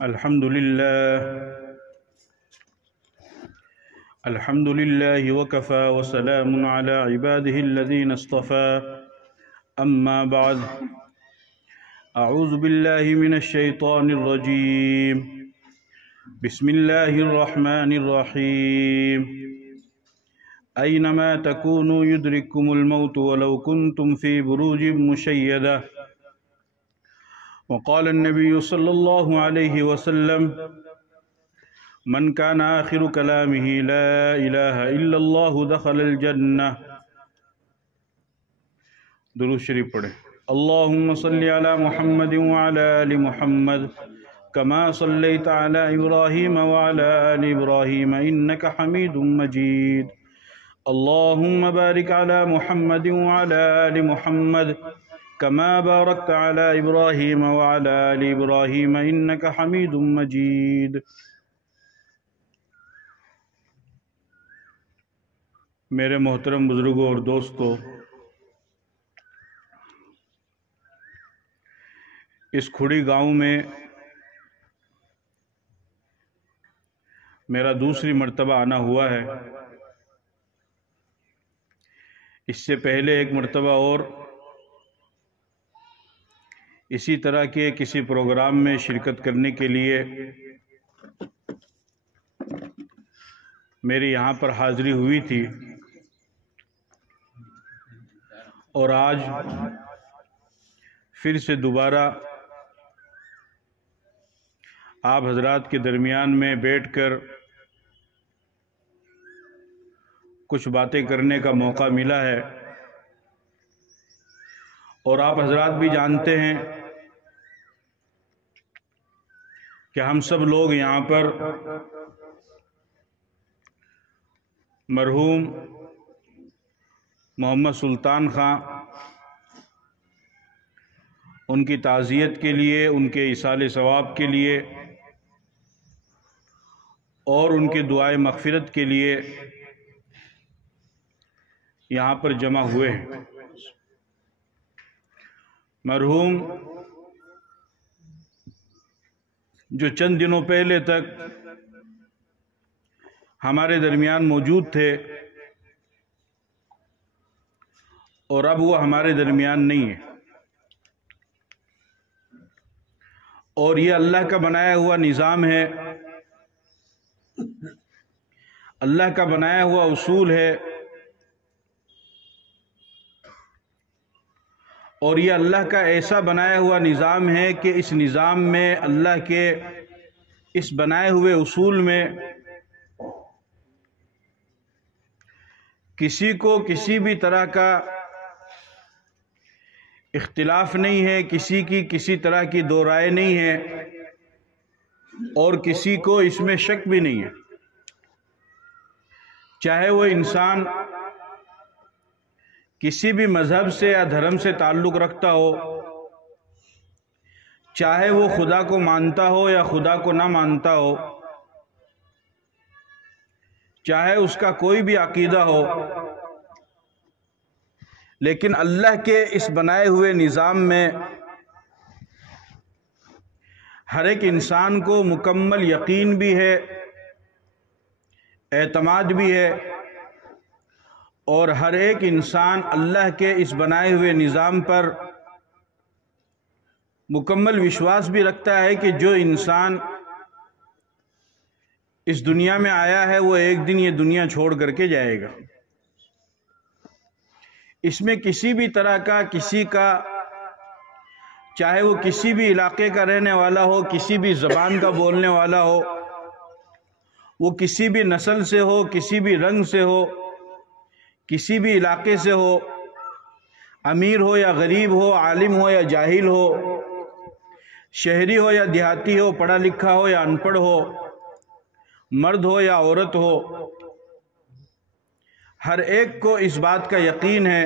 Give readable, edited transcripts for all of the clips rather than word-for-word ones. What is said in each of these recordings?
الحمد لله وكفى وسلام على عباده الذين اصطفى أما بعد أعوذ بالله من الشيطان الرجيم بسم الله الرحمن الرحيم أينما تكونوا يدرككم الموت ولو كنتم في بروج مشيدة وقال النبي صلى الله عليه وسلم من كان آخر كلامه لا إله إلا الله دخل الجنة. درود شریف پڑھیں. اللهم صل على محمد وعلى آل محمد كما صليت على إبراهيم وعلى آل إبراهيم إنك حميد مجيد. اللهم بارك على محمد وعلى آل محمد كما باركت على إبراهيم وعلى آل إبراهيم إنك حميد مجيد. میرے محترم بزرگوں اور دوستو، اس کھڑی گاؤں میں میرا دوسری مرتبہ آنا ہوا ہے. اس سے پہلے ایک مرتبہ اور اسی طرح کے کسی پروگرام میں شرکت کرنے کے لیے میری یہاں پر حاضری ہوئی تھی، اور آج پھر سے دوبارہ آپ حضرات کے درمیان میں بیٹھ کر کچھ باتیں کرنے کا موقع ملا ہے. اور آپ حضرات بھی جانتے ہیں کہ ہم سب لوگ یہاں پر مرحوم محمد سلطان خان ان کی تعزیت کے لیے، ان کے ایصال ثواب کے لیے اور ان کے دعائے مغفرت کے لیے یہاں پر جمع ہوئے ہیں. مرحوم جو چند دنوں پہلے تک ہمارے درمیان موجود تھے اور اب وہ ہمارے درمیان نہیں ہے، اور یہ اللہ کا بنایا ہوا نظام ہے، اللہ کا بنایا ہوا اصول ہے، اور یہ اللہ کا ایسا بنایا ہوا نظام ہے کہ اس نظام میں، اللہ کے اس بنائے ہوئے اصول میں کسی کو کسی بھی طرح کا اختلاف نہیں ہے، کسی کی کسی طرح کی دو رائے نہیں ہے، اور کسی کو اس میں شک بھی نہیں ہے. چاہے وہ انسان کسی بھی مذہب سے یا دھرم سے تعلق رکھتا ہو، چاہے وہ خدا کو مانتا ہو یا خدا کو نہ مانتا ہو، چاہے اس کا کوئی بھی عقیدہ ہو، لیکن اللہ کے اس بنائے ہوئے نظام میں ہر ایک انسان کو مکمل یقین بھی ہے، اعتماد بھی ہے، اور ہر ایک انسان اللہ کے اس بنائے ہوئے نظام پر مکمل وشواس بھی رکھتا ہے کہ جو انسان اس دنیا میں آیا ہے وہ ایک دن یہ دنیا چھوڑ کر کے جائے گا. اس میں کسی بھی طرح کا، کسی کا، چاہے وہ کسی بھی علاقے کا رہنے والا ہو، کسی بھی زبان کا بولنے والا ہو، وہ کسی بھی نسل سے ہو، کسی بھی رنگ سے ہو، کسی بھی علاقے سے ہو، امیر ہو یا غریب ہو، عالم ہو یا جاہل ہو، شہری ہو یا دیہاتی ہو، پڑھا لکھا ہو یا ان پڑھ ہو، مرد ہو یا عورت ہو، ہر ایک کو اس بات کا یقین ہے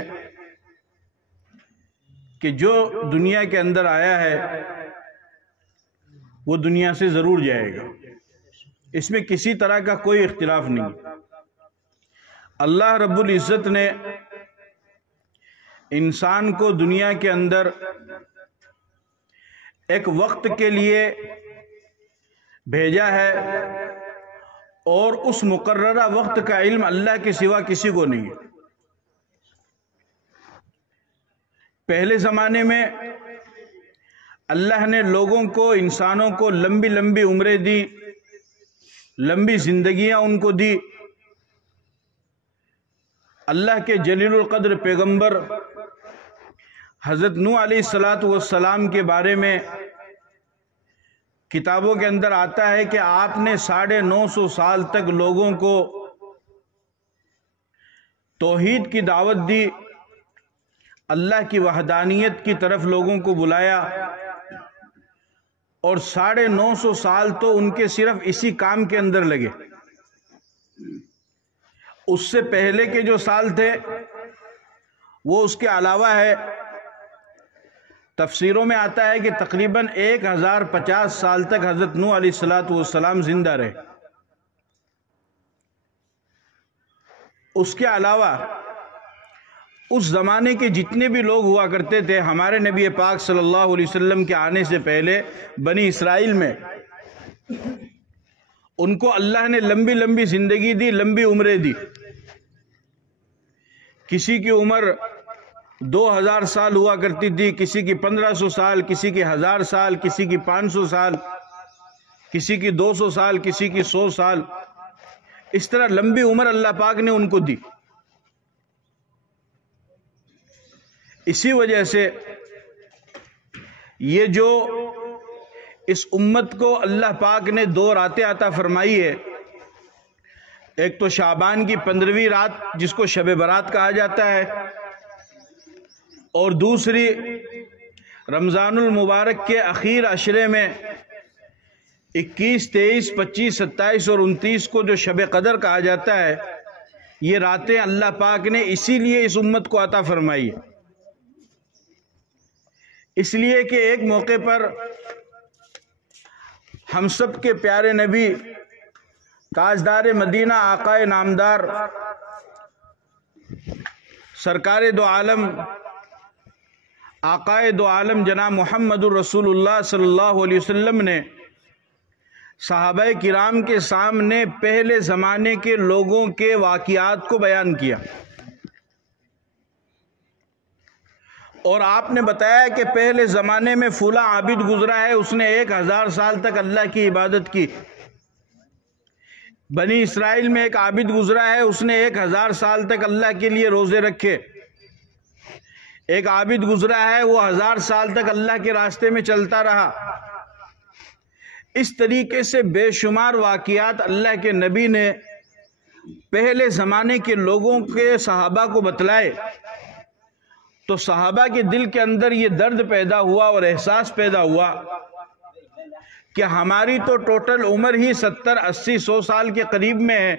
کہ جو دنیا کے اندر آیا ہے وہ دنیا سے ضرور جائے گا. اس میں کسی طرح کا کوئی اختلاف نہیں. اللہ رب العزت نے انسان کو دنیا کے اندر ایک وقت کے لیے بھیجا ہے، اور اس مقررہ وقت کا علم اللہ کے سوا کسی کو نہیں ہے۔ پہلے زمانے میں اللہ نے لوگوں کو، انسانوں کو لمبی لمبی عمریں دی، لمبی زندگیاں ان کو دی۔ اللہ کے جلیل القدر پیغمبر حضرت نوح علیہ السلام کے بارے میں کتابوں کے اندر آتا ہے کہ آپ نے 950 سال تک لوگوں کو توحید کی دعوت دی، اللہ کی وحدانیت کی طرف لوگوں کو بلایا، اور 950 سال تو ان کے صرف اسی کام کے اندر لگے۔ اس سے پہلے کے جو سال تھے وہ اس کے علاوہ ہے۔ تفسیروں میں آتا ہے کہ تقریباً 1050 سال تک حضرت نوح علیہ السلام زندہ رہے۔ اس کے علاوہ اس زمانے کے جتنے بھی لوگ ہوا کرتے تھے، ہمارے نبی پاک صلی اللہ علیہ وسلم کے آنے سے پہلے بنی اسرائیل میں، ان کو اللہ نے لمبی لمبی زندگی دی، لمبی عمریں دی۔ کسی کی عمر 2000 سال ہوا کرتی تھی، کسی کی 1500 سال، کسی کی 1000 سال، کسی کی 500 سال، کسی کی 200 سال، کسی کی 100 سال۔ اس طرح لمبی عمر اللہ پاک نے ان کو دی۔ اسی وجہ سے یہ جو اس امت کو اللہ پاک نے 2 راتیں عطا فرمائی ہے، ایک تو شعبان کی 15ویں رات جس کو شب برات کہا جاتا ہے، اور دوسری رمضان المبارک کے اخیر عشرے میں 21، 23، 25، 27 اور 29 کو جو شب قدر کہا جاتا ہے، یہ راتیں اللہ پاک نے اسی لیے اس امت کو عطا فرمائی ہے۔ اس لیے کہ ایک موقع پر ہم سب کے پیارے نبی، تاجدار مدینہ، آقا نامدار، سرکار دو عالم، آقا دو عالم جناب محمد الرسول اللہ صلی اللہ علیہ وسلم نے صحابہ کرام کے سامنے پہلے زمانے کے لوگوں کے واقعات کو بیان کیا، اور آپ نے بتایا کہ پہلے زمانے میں فلاں عابد گزرا ہے، اس نے 1000 سال تک اللہ کی عبادت کی۔ بنی اسرائیل میں ایک عابد گزرا ہے، اس نے 1000 سال تک اللہ کے لیے روزے رکھے۔ ایک عابد گزرا ہے، وہ 1000 سال تک اللہ کے راستے میں چلتا رہا۔ اس طریقے سے بے شمار واقعات اللہ کے نبی نے پہلے زمانے کے لوگوں کے صحابہ کو بتلائے، تو صحابہ کے دل کے اندر یہ درد پیدا ہوا اور احساس پیدا ہوا کہ ہماری تو ٹوٹل عمر ہی 70، 80، 100 سال کے قریب میں ہے،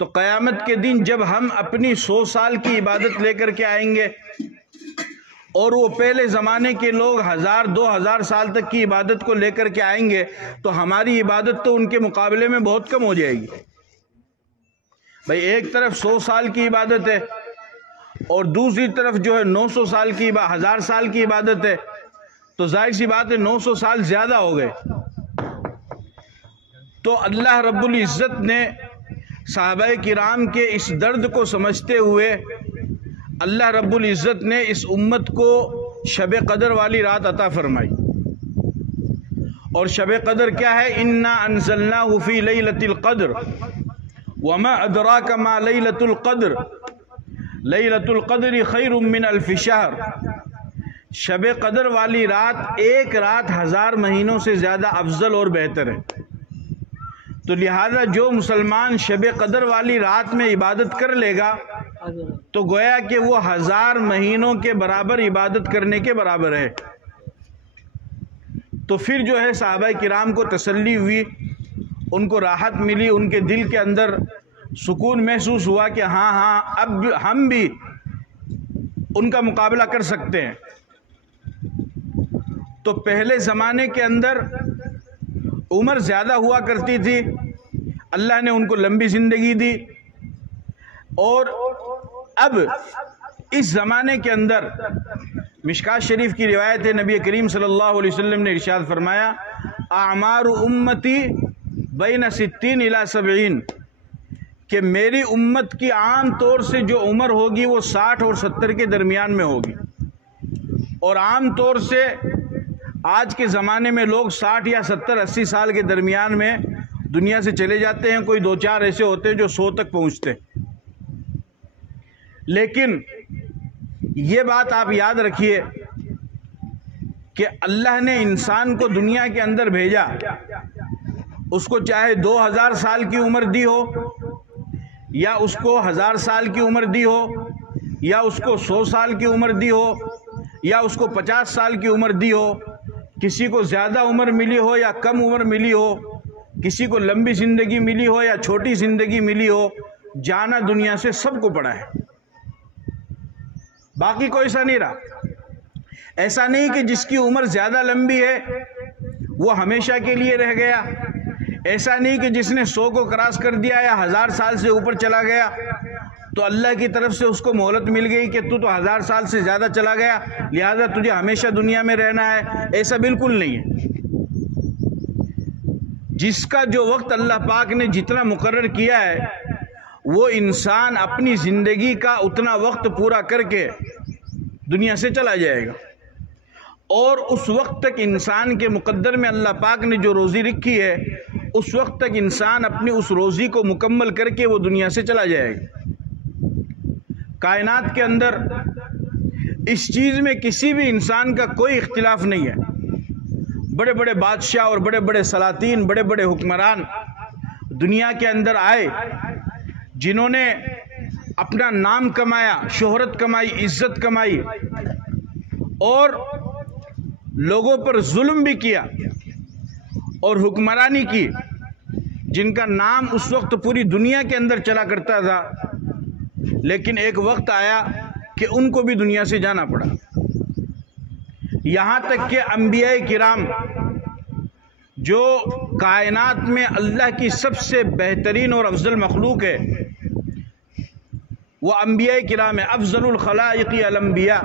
تو قیامت کے دن جب ہم اپنی 100 سال کی عبادت لے کر کے آئیں گے، اور وہ پہلے زمانے کے لوگ 1000، 2000 سال تک کی عبادت کو لے کر کے آئیں گے، تو ہماری عبادت تو ان کے مقابلے میں بہت کم ہو جائے گی۔ بھئی ایک طرف 100 سال کی عبادت ہے، اور دوسری طرف جو ہے 900 سال کی 1000 سال کی عبادت ہے، تو ظاہر سی بات ہے 900 سال زیادہ ہو گئے۔ تو اللہ رب العزت نے صحابہ کرام کے اس درد کو سمجھتے ہوئے اللہ رب العزت نے اس امت کو شب قدر والی رات عطا فرمائی۔ اور شب قدر کیا ہے؟ اِنَّا أَنزَلْنَاهُ فِي لَيْلَةِ الْقَدْرِ وَمَا أَدْرَاكَ مَا لَيْلَةُ الْقَدْرِ لَيْلَةُ الْقَدْرِ خَيْرٌ مِّنَ أَلْفِ شَهْرٍ۔ شب قدر والی رات ایک رات 1000 مہینوں سے زیادہ افضل اور بہتر ہے۔ تو لہذا جو مسلمان شب قدر والی رات میں عبادت کر لے گا تو گویا کہ وہ 1000 مہینوں کے برابر عبادت کرنے کے برابر ہے۔ تو پھر جو ہے صحابہ کرام کو تسلی ہوئی، ان کو راحت ملی، ان کے دل کے اندر سکون محسوس ہوا کہ ہاں اب ہم بھی ان کا مقابلہ کر سکتے ہیں۔ تو پہلے زمانے کے اندر عمر زیادہ ہوا کرتی تھی، اللہ نے ان کو لمبی زندگی دی، اور اب اس زمانے کے اندر مشکات شریف کی روایت ہے، نبی کریم صلی اللہ علیہ وسلم نے ارشاد فرمایا اعمار امتی بین 60 الی 70، کہ میری امت کی عام طور سے جو عمر ہوگی وہ 60 اور 70 کے درمیان میں ہوگی، اور عام طور سے آج کے زمانے میں لوگ 60 یا 70 80 سال کے درمیان میں دنیا سے چلے جاتے ہیں، کوئی 2-4 ایسے ہوتے ہیں جو 100 تک پہنچتے۔ لیکن یہ بات آپ یاد رکھیے کہ اللہ نے انسان کو دنیا کے اندر بھیجا، اس کو چاہے 2000 سال کی عمر دی ہو، یا اس کو 1000 سال کی عمر دی ہو، یا اس کو 100 سال کی عمر دی ہو، یا اس کو 50 سال کی عمر دی ہو، کسی کو زیادہ عمر ملی ہو یا کم عمر ملی ہو، کسی کو لمبی زندگی ملی ہو یا چھوٹی زندگی ملی ہو، جانا دنیا سے سب کو پڑا ہے، باقی کوئی ایسا نہیں رہا۔ ایسا نہیں کہ جس کی عمر زیادہ لمبی ہے وہ ہمیشہ کے لیے رہ گیا، ایسا نہیں کہ جس نے 100 کو کراس کر دیا یا 1000 سال سے اوپر چلا گیا تو اللہ کی طرف سے اس کو مہلت مل گئی کہ تو 1000 سال سے زیادہ چلا گیا لہذا تجھے ہمیشہ دنیا میں رہنا ہے، ایسا بالکل نہیں ہے۔ جس کا جو وقت اللہ پاک نے جتنا مقرر کیا ہے وہ انسان اپنی زندگی کا اتنا وقت پورا کر کے دنیا سے چلا جائے گا، اور اس وقت تک انسان کے مقدر میں اللہ پاک نے جو روزی رکھی ہے اس وقت تک انسان اپنی اس روزی کو مکمل کر کے وہ دنیا سے چلا جائے گا۔ کائنات کے اندر اس چیز میں کسی بھی انسان کا کوئی اختلاف نہیں ہے۔ بڑے بڑے بادشاہ اور بڑے بڑے سلاطین، بڑے بڑے حکمران دنیا کے اندر آئے جنہوں نے اپنا نام کمایا، شہرت کمائی، عزت کمائی، اور لوگوں پر ظلم بھی کیا اور حکمرانی کی، جن کا نام اس وقت پوری دنیا کے اندر چلا کرتا تھا، لیکن ایک وقت آیا کہ ان کو بھی دنیا سے جانا پڑا۔ یہاں تک کہ انبیاء کرام جو کائنات میں اللہ کی سب سے بہترین اور افضل مخلوق ہے، وہ انبیاء کرام ہے، افضل الخلائق الانبیاء،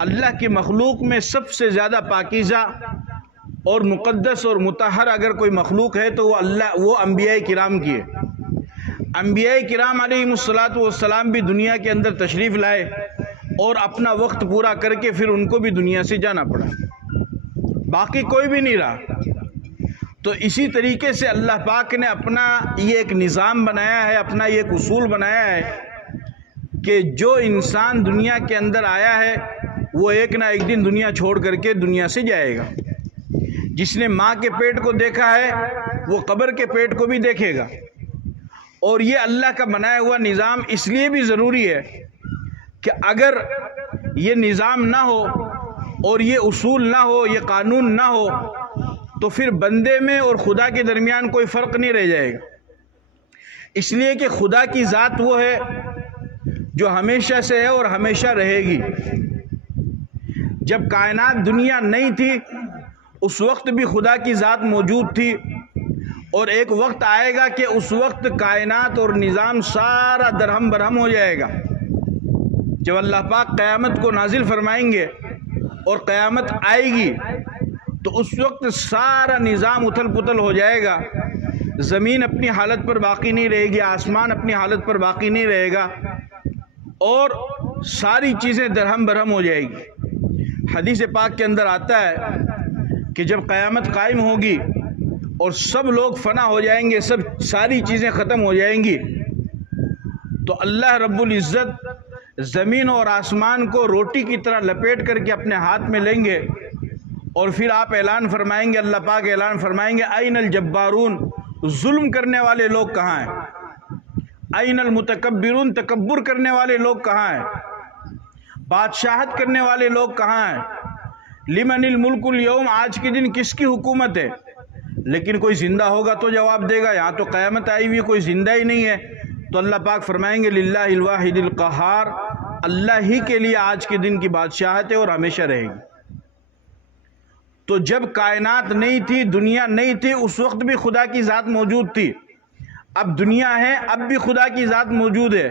اللہ کی مخلوق میں سب سے زیادہ پاکیزہ اور مقدس اور مطہر اگر کوئی مخلوق ہے تو وہ انبیاء کرام کی ہے۔ انبیاء کرام علیہ السلام بھی دنیا کے اندر تشریف لائے اور اپنا وقت پورا کر کے پھر ان کو بھی دنیا سے جانا پڑا، باقی کوئی بھی نہیں رہا۔ تو اسی طریقے سے اللہ پاک نے اپنا یہ ایک نظام بنایا ہے، اپنا یہ ایک اصول بنایا ہے کہ جو انسان دنیا کے اندر آیا ہے وہ ایک نہ ایک دن دنیا چھوڑ کر کے دنیا سے جائے گا۔ جس نے ماں کے پیٹ کو دیکھا ہے وہ قبر کے پیٹ کو بھی دیکھے گا، اور یہ اللہ کا بنایا ہوا نظام اس لیے بھی ضروری ہے کہ اگر یہ نظام نہ ہو اور یہ اصول نہ ہو، یہ قانون نہ ہو، تو پھر بندے میں اور خدا کے درمیان کوئی فرق نہیں رہ جائے گا۔ اس لیے کہ خدا کی ذات وہ ہے جو ہمیشہ سے ہے اور ہمیشہ رہے گی۔ جب کائنات دنیا نہیں تھی اس وقت بھی خدا کی ذات موجود تھی، اور ایک وقت آئے گا کہ اس وقت کائنات اور نظام سارا درہم برہم ہو جائے گا۔ جب اللہ پاک قیامت کو نازل فرمائیں گے اور قیامت آئے گی تو اس وقت سارا نظام اتھل پتھل ہو جائے گا، زمین اپنی حالت پر باقی نہیں رہے گی، آسمان اپنی حالت پر باقی نہیں رہے گا، اور ساری چیزیں درہم برہم ہو جائے گی۔ حدیث پاک کے اندر آتا ہے کہ جب قیامت قائم ہوگی اور سب لوگ فنا ہو جائیں گے، ساری چیزیں ختم ہو جائیں گی، تو اللہ رب العزت زمین اور آسمان کو روٹی کی طرح لپیٹ کر کے اپنے ہاتھ میں لیں گے، اور پھر آپ اعلان فرمائیں گے، اللہ پاک اعلان فرمائیں گے، این الجبارون، ظلم کرنے والے لوگ کہاں ہیں؟ این المتکبرون، تکبر کرنے والے لوگ کہاں ہیں؟ بادشاہت کرنے والے لوگ کہاں ہیں؟ لمن الملک اليوم، آج کے دن کس کی حکومت ہے؟ لیکن کوئی زندہ ہوگا تو جواب دے گا، یہاں تو قیامت آئی ہوئی، کوئی زندہ ہی نہیں ہے، تو اللہ پاک فرمائیں گے للہ الواحد القہار، اللہ ہی کے لیے آج کے دن کی بادشاہت ہے اور ہمیشہ رہے گی۔ تو جب کائنات نہیں تھی، دنیا نہیں تھی، اس وقت بھی خدا کی ذات موجود تھی۔ اب دنیا ہے، اب بھی خدا کی ذات موجود ہے،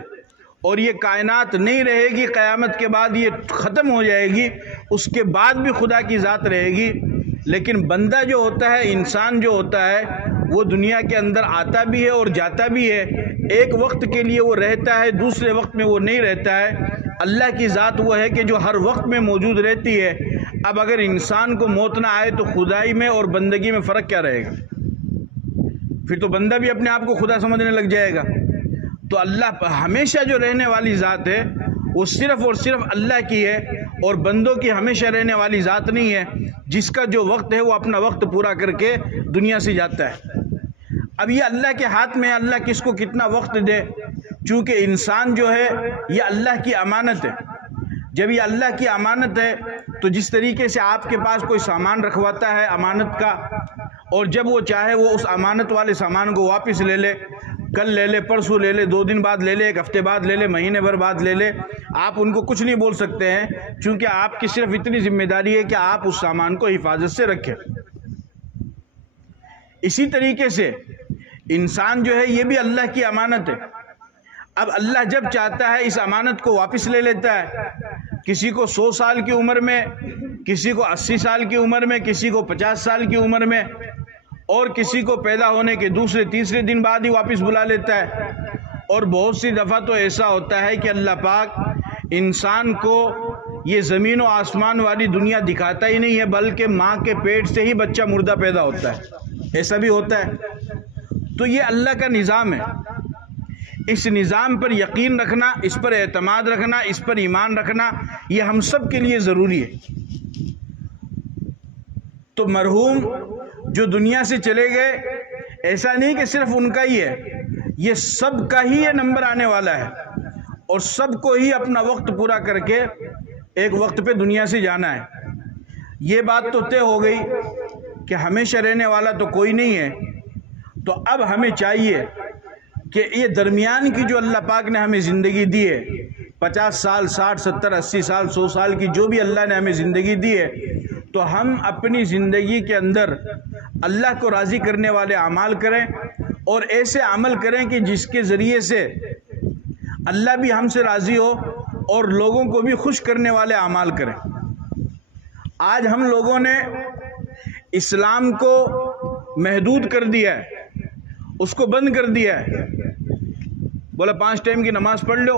اور یہ کائنات نہیں رہے گی، قیامت کے بعد یہ ختم ہو جائے گی، اس کے بعد بھی خدا کی ذات رہے گی۔ لیکن بندہ جو ہوتا ہے، انسان جو ہوتا ہے، وہ دنیا کے اندر آتا بھی ہے اور جاتا بھی ہے۔ ایک وقت کے لیے وہ رہتا ہے، دوسرے وقت میں وہ نہیں رہتا ہے۔ اللہ کی ذات وہ ہے کہ جو ہر وقت میں موجود رہتی ہے۔ اب اگر انسان کو موت نہ آئے تو خدائی میں اور بندگی میں فرق کیا رہے گا؟ پھر تو بندہ بھی اپنے آپ کو خدا سمجھنے لگ جائے گا۔ تو اللہ ہمیشہ جو رہنے والی ذات ہے وہ صرف اور صرف اللہ کی ہے، اور بندوں کی ہمیشہ رہنے والی ذات نہیں ہے، جس کا جو وقت ہے وہ اپنا وقت پورا کر کے دنیا سے جاتا ہے۔ اب یہ اللہ کے ہاتھ میں، اللہ کس کو کتنا وقت دے، چونکہ انسان جو ہے یہ اللہ کی امانت ہے۔ جب یہ اللہ کی امانت ہے تو جس طریقے سے آپ کے پاس کوئی سامان رکھواتا ہے امانت کا، اور جب وہ چاہے وہ اس امانت والے سامان کو واپس لے لے، کل لے لے، پرسوں لے لے، 2 دن بعد لے لے، 1 ہفتے بعد لے لے، مہینے بھر بعد لے لے، آپ ان کو کچھ نہیں بول سکتے ہیں، چونکہ آپ کی صرف اتنی ذمہ داری ہے کہ آپ اس سامان کو حفاظت سے رکھیں۔ اسی طریقے سے انسان جو ہے یہ بھی اللہ کی امانت ہے۔ اب اللہ جب چاہتا ہے اس امانت کو واپس لے لیتا ہے۔ کسی کو 100 سال کی عمر میں، کسی کو 80 سال کی عمر میں، کسی کو 50 سال کی عمر میں، اور کسی کو پیدا ہونے کے دوسرے تیسرے دن بعد ہی واپس بلا لیتا ہے۔ اور بہت سی دفعہ تو ایسا ہوتا ہے کہ اللہ پاک انسان کو یہ زمین و آسمان والی دنیا دکھاتا ہی نہیں ہے، بلکہ ماں کے پیٹ سے ہی بچہ مردہ پیدا ہوتا ہے۔ ایسا بھی ہوتا ہے۔ تو یہ اللہ کا نظام ہے۔ اس نظام پر یقین رکھنا، اس پر اعتماد رکھنا، اس پر ایمان رکھنا، یہ ہم سب کے لیے ضروری ہے۔ تو مرحوم جو دنیا سے چلے گئے، ایسا نہیں کہ صرف ان کا ہی ہے، یہ سب کا ہی یہ نمبر آنے والا ہے، اور سب کو ہی اپنا وقت پورا کر کے ایک وقت پہ دنیا سے جانا ہے۔ یہ بات تو طے ہو گئی کہ ہمیشہ رہنے والا تو کوئی نہیں ہے۔ تو اب ہمیں چاہیے کہ یہ درمیان کی جو اللہ پاک نے ہمیں زندگی دی ہے، 50 سال، 60، 70، 80 سال، 100 سال کی جو بھی اللہ نے ہمیں زندگی دی ہے، تو ہم اپنی زندگی کے اندر اللہ کو راضی کرنے والے اعمال کریں، اور ایسے عمل کریں کہ جس کے ذریعے سے اللہ بھی ہم سے راضی ہو اور لوگوں کو بھی خوش کرنے والے اعمال کریں۔ آج ہم لوگوں نے اسلام کو محدود کر دیا ہے، اس کو بند کر دیا ہے۔ بولا 5 ٹائم کی نماز پڑھ لو،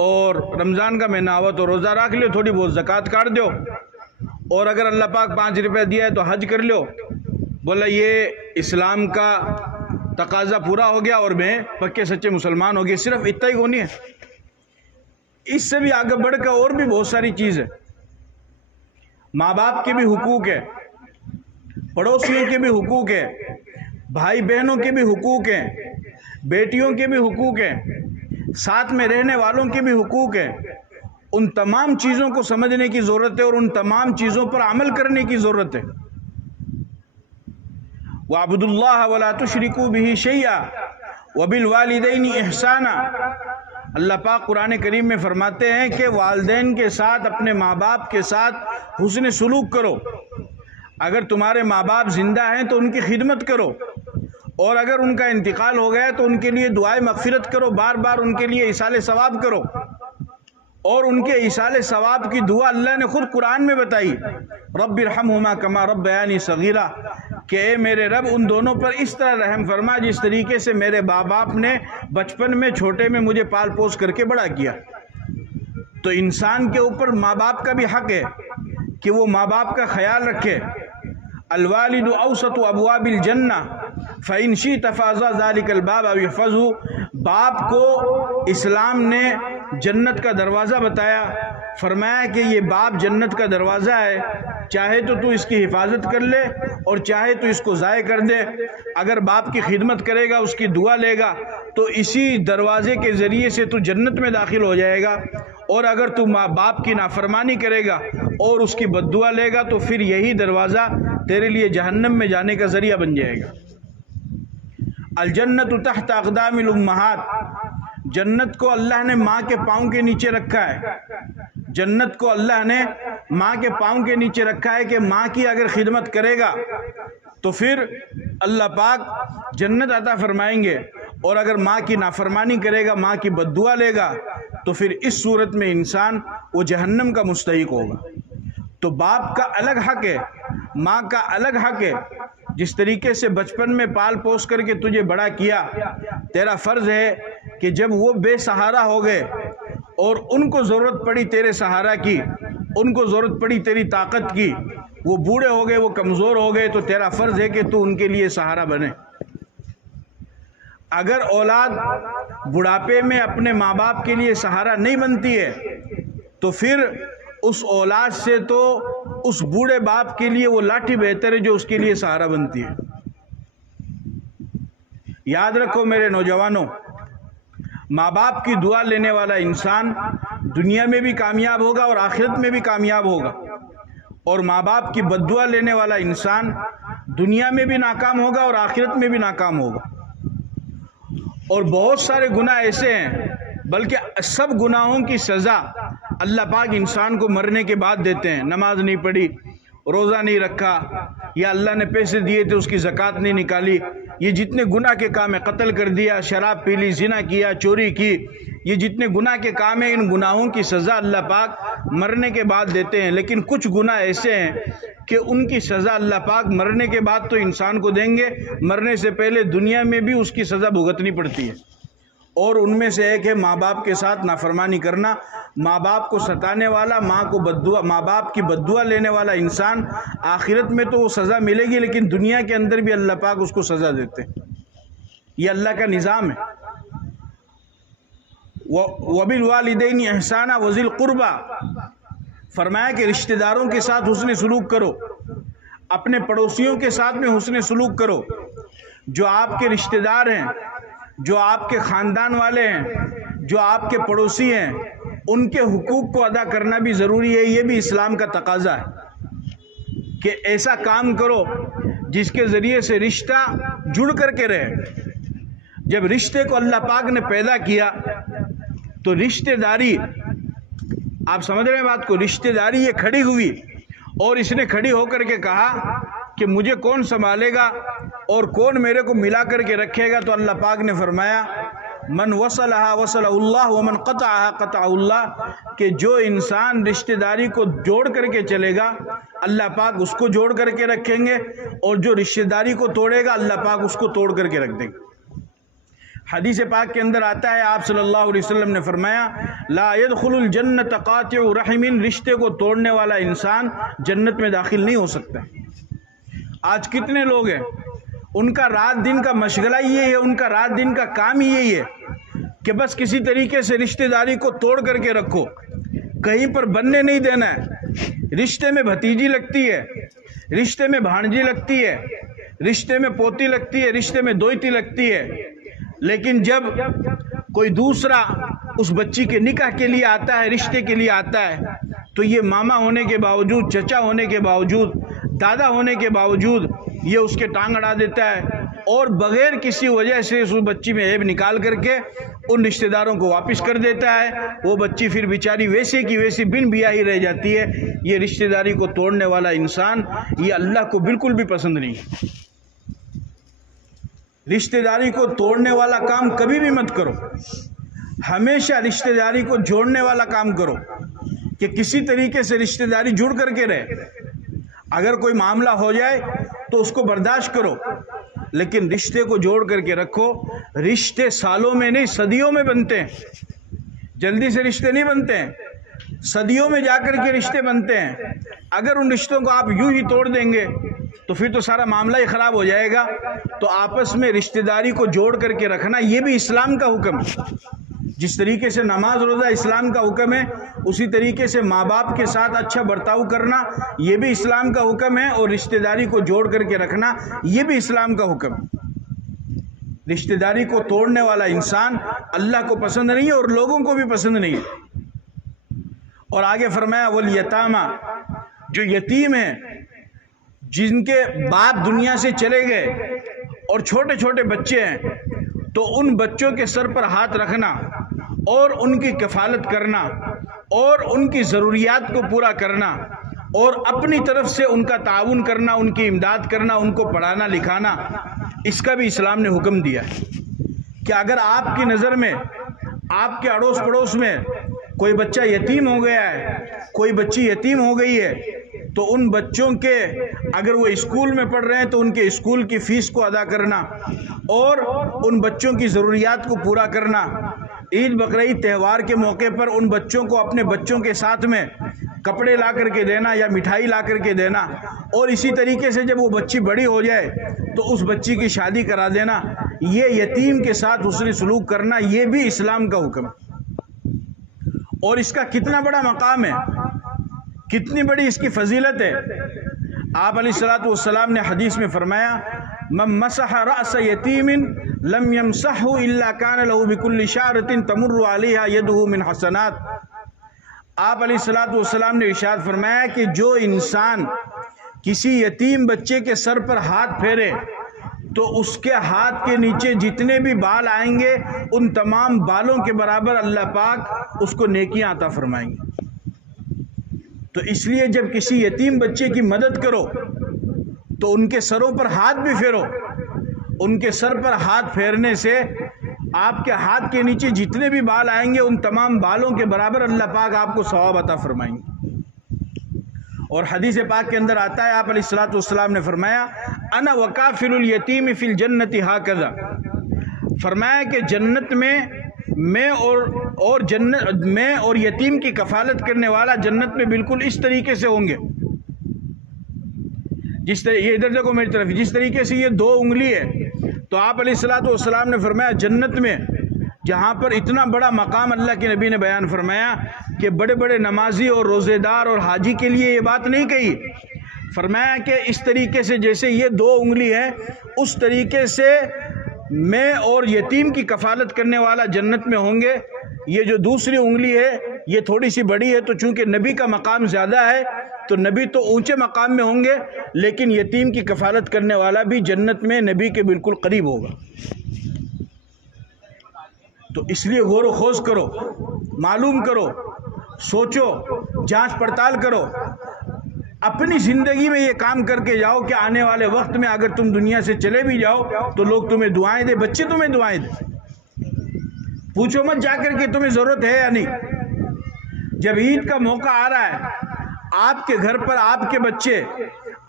اور رمضان کا مہینہ ہوا تو روزہ رکھ لو، تھوڑی بہت زکوٰۃ کاٹ دو، اور اگر اللہ پاک 5 روپے دیا ہے تو حج کر لو۔ بولا یہ اسلام کا تقاضا پورا ہو گیا اور میں پکے سچے مسلمان ہو گئے۔ صرف اتنا ہی کونی ہے، اس سے بھی آگے بڑھ کر اور بھی بہت ساری چیز ہے۔ ماں باپ کے بھی حقوق ہے، پڑوسیوں کے بھی حقوق ہے، بھائی بہنوں کے بھی حقوق ہیں، بیٹیوں کے بھی حقوق ہیں، ساتھ میں رہنے والوں کے بھی حقوق ہیں۔ ان تمام چیزوں کو سمجھنے کی ضرورت ہے، اور ان تمام چیزوں پر عمل کرنے کی ضرورت ہے۔ وَاعْبُدُوا اللَّهَ وَلَا تُشْرِكُوا بِهِ شَيْئًا وَبِالْوَالِدَيْنِ إِحْسَانًا۔ اللہ پاک قرآن کریم میں فرماتے ہیں کہ والدین کے ساتھ، اپنے ماں باپ کے ساتھ حسن سلوک کرو۔ اگر تمہارے ماں باپ زندہ ہیں تو ان کی خدمت کرو، اور اگر ان کا انتقال ہو گیا تو ان کے لیے دعائے مغفرت کرو، بار بار ان کے لیے ایصال ثواب کرو۔ اور ان کے ایصال ثواب کی دعا اللہ نے خود قرآن میں بتائی، رب ارحمہما کما ربیانی صغیرہ، کہ اے میرے رب ان دونوں پر اس طرح رحم فرما جس طریقے سے میرے ماں باپ نے بچپن میں چھوٹے میں مجھے پال پوس کر کے بڑا کیا۔ تو انسان کے اوپر ماں باپ کا بھی حق ہے کہ وہ ماں باپ کا خیال رکھے۔ الوالد اوسط ابواب الجنہ فإن شئت فاضا ذلك الباب او يحفظه۔ باپ کو اسلام نے جنت کا دروازہ بتایا، فرمایا کہ یہ باپ جنت کا دروازہ ہے، چاہے تو تو اس کی حفاظت کر لے اور چاہے تو اس کو ضائع کر دے۔ اگر باپ کی خدمت کرے گا، اس کی دعا لے گا، تو اسی دروازے کے ذریعے سے تو جنت میں داخل ہو جائے گا، اور اگر تو ماں باپ کی نافرمانی کرے گا اور اس کی بد دعا لے گا تو پھر یہی دروازہ تیرے لیے جہنم میں جانے کا ذریعہ بن جائے گا۔ الجنت تحت اقدام الامہات، جنت کو اللہ نے ماں کے پاؤں کے نیچے رکھا ہے۔ جنت کو اللہ نے ماں کے پاؤں کے نیچے رکھا ہے کہ ماں کی اگر خدمت کرے گا تو پھر اللہ پاک جنت عطا فرمائیں گے، اور اگر ماں کی نافرمانی کرے گا، ماں کی بد دعا لے گا، تو پھر اس صورت میں انسان وہ جہنم کا مستحق ہوگا۔ تو باپ کا الگ حق ہے، ماں کا الگ حق ہے۔ جس طریقے سے بچپن میں پال پوس کر کے تجھے بڑا کیا، تیرا فرض ہے کہ جب وہ بے سہارا ہو گئے اور ان کو ضرورت پڑی تیرے سہارا کی، ان کو ضرورت پڑی تیری طاقت کی، وہ بوڑھے ہو گئے، وہ کمزور ہو گئے، تو تیرا فرض ہے کہ تو ان کے لیے سہارا بنے۔ اگر اولاد بڑھاپے میں اپنے ماں باپ کے لیے سہارا نہیں بنتی ہے تو پھر اس اولاد سے تو اس بوڑھے باپ کے لیے وہ لاٹھی بہتر ہے جو اس کے لیے سہارا بنتی ہے۔ یاد رکھو میرے نوجوانوں، ماں باپ کی دعا لینے والا انسان دنیا میں بھی کامیاب ہوگا اور آخرت میں بھی کامیاب ہوگا، اور ماں باپ کی بد دعا لینے والا انسان دنیا میں بھی ناکام ہوگا اور آخرت میں بھی ناکام ہوگا۔ اور بہت سارے گناہ ایسے ہیں، بلکہ سب گناہوں کی سزا اللہ پاک انسان کو مرنے کے بعد دیتے ہیں۔ نماز نہیں پڑھی، روزہ نہیں رکھا، یا اللہ نے پیسے دیے تھے اس کی زکوٰۃ نہیں نکالی، یہ جتنے گناہ کے کام ہیں، قتل کر دیا، شراب پی لی، زنا کیا، چوری کی، یہ جتنے گناہ کے کام ہیں، ان گناہوں کی سزا اللہ پاک مرنے کے بعد دیتے ہیں۔ لیکن کچھ گناہ ایسے ہیں کہ ان کی سزا اللہ پاک مرنے کے بعد تو انسان کو دیں گے، مرنے سے پہلے دنیا میں بھی اس کی سزا بھگتنی پڑتی ہے۔ اور ان میں سے ایک ہے ماں باپ کے ساتھ نافرمانی کرنا۔ ماں باپ کو ستانے والا، ماں باپ کی بد دعا لینے والا انسان آخرت میں تو وہ سزا ملے گی، لیکن دنیا کے اندر بھی اللہ پاک اس کو سزا دیتے ہیں۔ یہ اللہ کا نظام ہے۔ وَبِالْوَالِدَيْنِ إِحْسَانًا وَذِي الْقُرْبَى، فرمایا کہ رشتہ داروں کے ساتھ حسن سلوک کرو، اپنے پڑوسیوں کے ساتھ میں حسن سلوک کرو۔ جو آپ کے رشتہ دار ہیں، جو آپ کے خاندان والے ہیں، جو آپ کے پڑوسی ہیں، ان کے حقوق کو ادا کرنا بھی ضروری ہے۔ یہ بھی اسلام کا تقاضا ہے کہ ایسا کام کرو جس کے ذریعے سے رشتہ جڑ کر کے رہے۔ جب رشتے کو اللہ پاک نے پیدا کیا تو رشتہ داری، آپ سمجھ رہے ہیں بات کو، رشتہ داری یہ کھڑی ہوئی اور اس نے کھڑی ہو کر کے کہا کہ مجھے کون سنبھالے گا اور کون میرے کو ملا کر کے رکھے گا؟ تو اللہ پاک نے فرمایا من وصلها وصل اللہ ومن قطعها قطع اللہ، کہ جو انسان رشتہ داری کو جوڑ کر کے چلے گا اللہ پاک اس کو جوڑ کر کے رکھیں گے، اور جو رشتہ داری کو توڑے گا اللہ پاک اس کو توڑ کر کے رکھ دیں گے۔ حدیث پاک کے اندر آتا ہے، آپ صلی اللہ علیہ وسلم نے فرمایا لا يدخل الجنت قاطع رحم، رشتے کو توڑنے والا انسان جنت میں داخل نہیں ہو سکتا۔ آج کتنے لوگ ہیں ان کا رات دن کا مشغلہ یہ ہے، ان کا رات دن کا کام ہی یہی ہے کہ بس کسی طریقے سے رشتہ داری کو توڑ کر کے رکھو، کہیں پر بننے نہیں دینا ہے۔ رشتے میں بھتیجی لگتی ہے، رشتے میں بھانجی لگتی ہے، رشتے میں پوتی لگتی ہے، رشتے میں دویتی لگتی ہے، لیکن جب کوئی دوسرا اس بچی کے نکاح کے لیے آتا ہے، رشتے کے لیے آتا ہے، تو یہ ماما ہونے کے باوجود، چچا ہونے کے باوجود، دادا ہونے کے باوجود یہ اس کے ٹانگ اڑا دیتا ہے، اور بغیر کسی وجہ سے اس بچی میں عیب نکال کر کے ان رشتہ داروں کو واپس کر دیتا ہے۔ وہ بچی پھر بیچاری ویسے کی ویسی بن بیاہی رہ جاتی ہے۔ یہ رشتہ داری کو توڑنے والا انسان یہ اللہ کو بالکل بھی پسند نہیں ہے۔ رشتہ داری کو توڑنے والا کام کبھی بھی مت کرو، ہمیشہ رشتہ داری کو جوڑنے والا کام کرو کہ کسی طریقے سے رشتہ داری جڑ کر کے رہے۔ اگر کوئی معاملہ ہو جائے تو اس کو برداشت کرو، لیکن رشتے کو جوڑ کر کے رکھو۔ رشتے سالوں میں نہیں صدیوں میں بنتے ہیں، جلدی سے رشتے نہیں بنتے ہیں، صدیوں میں جا کر کے رشتے بنتے ہیں۔ اگر ان رشتوں کو آپ یوں ہی توڑ دیں گے تو پھر تو سارا معاملہ ہی خراب ہو جائے گا۔ تو آپس میں رشتہ داری کو جوڑ کر کے رکھنا یہ بھی اسلام کا حکم ہے۔ جس طریقے سے نماز روزہ اسلام کا حکم ہے، اسی طریقے سے ماں باپ کے ساتھ اچھا برتاؤ کرنا یہ بھی اسلام کا حکم ہے، اور رشتہ داری کو جوڑ کر کے رکھنا یہ بھی اسلام کا حکم ہے۔ رشتہ داری کو توڑنے والا انسان اللہ کو پسند نہیں ہے اور لوگوں کو بھی پسند نہیں ہے۔ اور آگے فرمایا والیتامی، جو یتیم ہیں، جن کے باپ دنیا سے چلے گئے اور چھوٹے چھوٹے بچے ہیں، تو ان بچوں کے سر پر ہاتھ رکھنا اور ان کی کفالت کرنا اور ان کی ضروریات کو پورا کرنا اور اپنی طرف سے ان کا تعاون کرنا، ان کی امداد کرنا، ان کو پڑھانا لکھانا، اس کا بھی اسلام نے حکم دیا ہے کہ اگر آپ کی نظر میں، آپ کے اڑوس پڑوس میں کوئی بچہ یتیم ہو گیا ہے، کوئی بچی یتیم ہو گئی ہے، تو ان بچوں کے اگر وہ اسکول میں پڑھ رہے ہیں تو ان کے اسکول کی فیس کو ادا کرنا اور ان بچوں کی ضروریات کو پورا کرنا، عید بقرعید تہوار کے موقع پر ان بچوں کو اپنے بچوں کے ساتھ میں کپڑے لا کر کے دینا یا مٹھائی لا کر کے دینا، اور اسی طریقے سے جب وہ بچی بڑی ہو جائے تو اس بچی کی شادی کرا دینا، یہ یتیم کے ساتھ حسن سلوک کرنا، یہ بھی اسلام کا حکم ہے۔ اور اس کا کتنا بڑا مقام ہے، کتنی بڑی اس کی فضیلت ہے۔ آپ علیہ الصلوۃ والسلام نے حدیث میں فرمایا من مسح رأس یتیم لم یمسحه الا کان له بكل شعرة تمر علیها یده من حسنات۔ آپ علیہ الصلوۃ والسلام نے ارشاد فرمایا کہ جو انسان کسی یتیم بچے کے سر پر ہاتھ پھیرے تو اس کے ہاتھ کے نیچے جتنے بھی بال آئیں گے ان تمام بالوں کے برابر اللہ پاک اس کو نیکیاں عطا فرمائیں گے۔ تو اس لیے جب کسی یتیم بچے کی مدد کرو تو ان کے سروں پر ہاتھ بھی پھیرو۔ ان کے سر پر ہاتھ پھیرنے سے آپ کے ہاتھ کے نیچے جتنے بھی بال آئیں گے ان تمام بالوں کے برابر اللہ پاک آپ کو ثواب عطا فرمائیں گے۔ اور حدیث پاک کے اندر آتا ہے، آپ علیہ الصلوۃ والسلام نے فرمایا انا وکافل الیتیم فی الجنت ہاکذا، فرمایا کہ جنت میں میں اور یتیم کی کفالت کرنے والا جنت میں بالکل اس طریقے سے ہوں گے، جس طرح یہ ادھر دیکھو میری طرف، جس طریقے سے یہ 2 انگلی ہے۔ تو آپ علیہ الصلوۃ والسلام نے فرمایا جنت میں جہاں پر اتنا بڑا مقام اللہ کے نبی نے بیان فرمایا کہ بڑے بڑے نمازی اور روزے دار اور حاجی کے لیے یہ بات نہیں کہی، فرمایا کہ اس طریقے سے جیسے یہ 2 انگلی ہے اس طریقے سے میں اور یتیم کی کفالت کرنے والا جنت میں ہوں گے۔ یہ جو دوسری انگلی ہے یہ تھوڑی سی بڑی ہے، تو چونکہ نبی کا مقام زیادہ ہے تو نبی تو اونچے مقام میں ہوں گے، لیکن یتیم کی کفالت کرنے والا بھی جنت میں نبی کے بالکل قریب ہوگا۔ تو اس لیے غور و خوض کرو، معلوم کرو، سوچو، جانچ پڑتال کرو، اپنی زندگی میں یہ کام کر کے جاؤ کہ آنے والے وقت میں اگر تم دنیا سے چلے بھی جاؤ تو لوگ تمہیں دعائیں دیں، بچے تمہیں دعائیں دیں۔ پوچھو مت جا کر کہ تمہیں ضرورت ہے یا نہیں۔ جب عید کا موقع آ رہا ہے، آپ کے گھر پر آپ کے بچے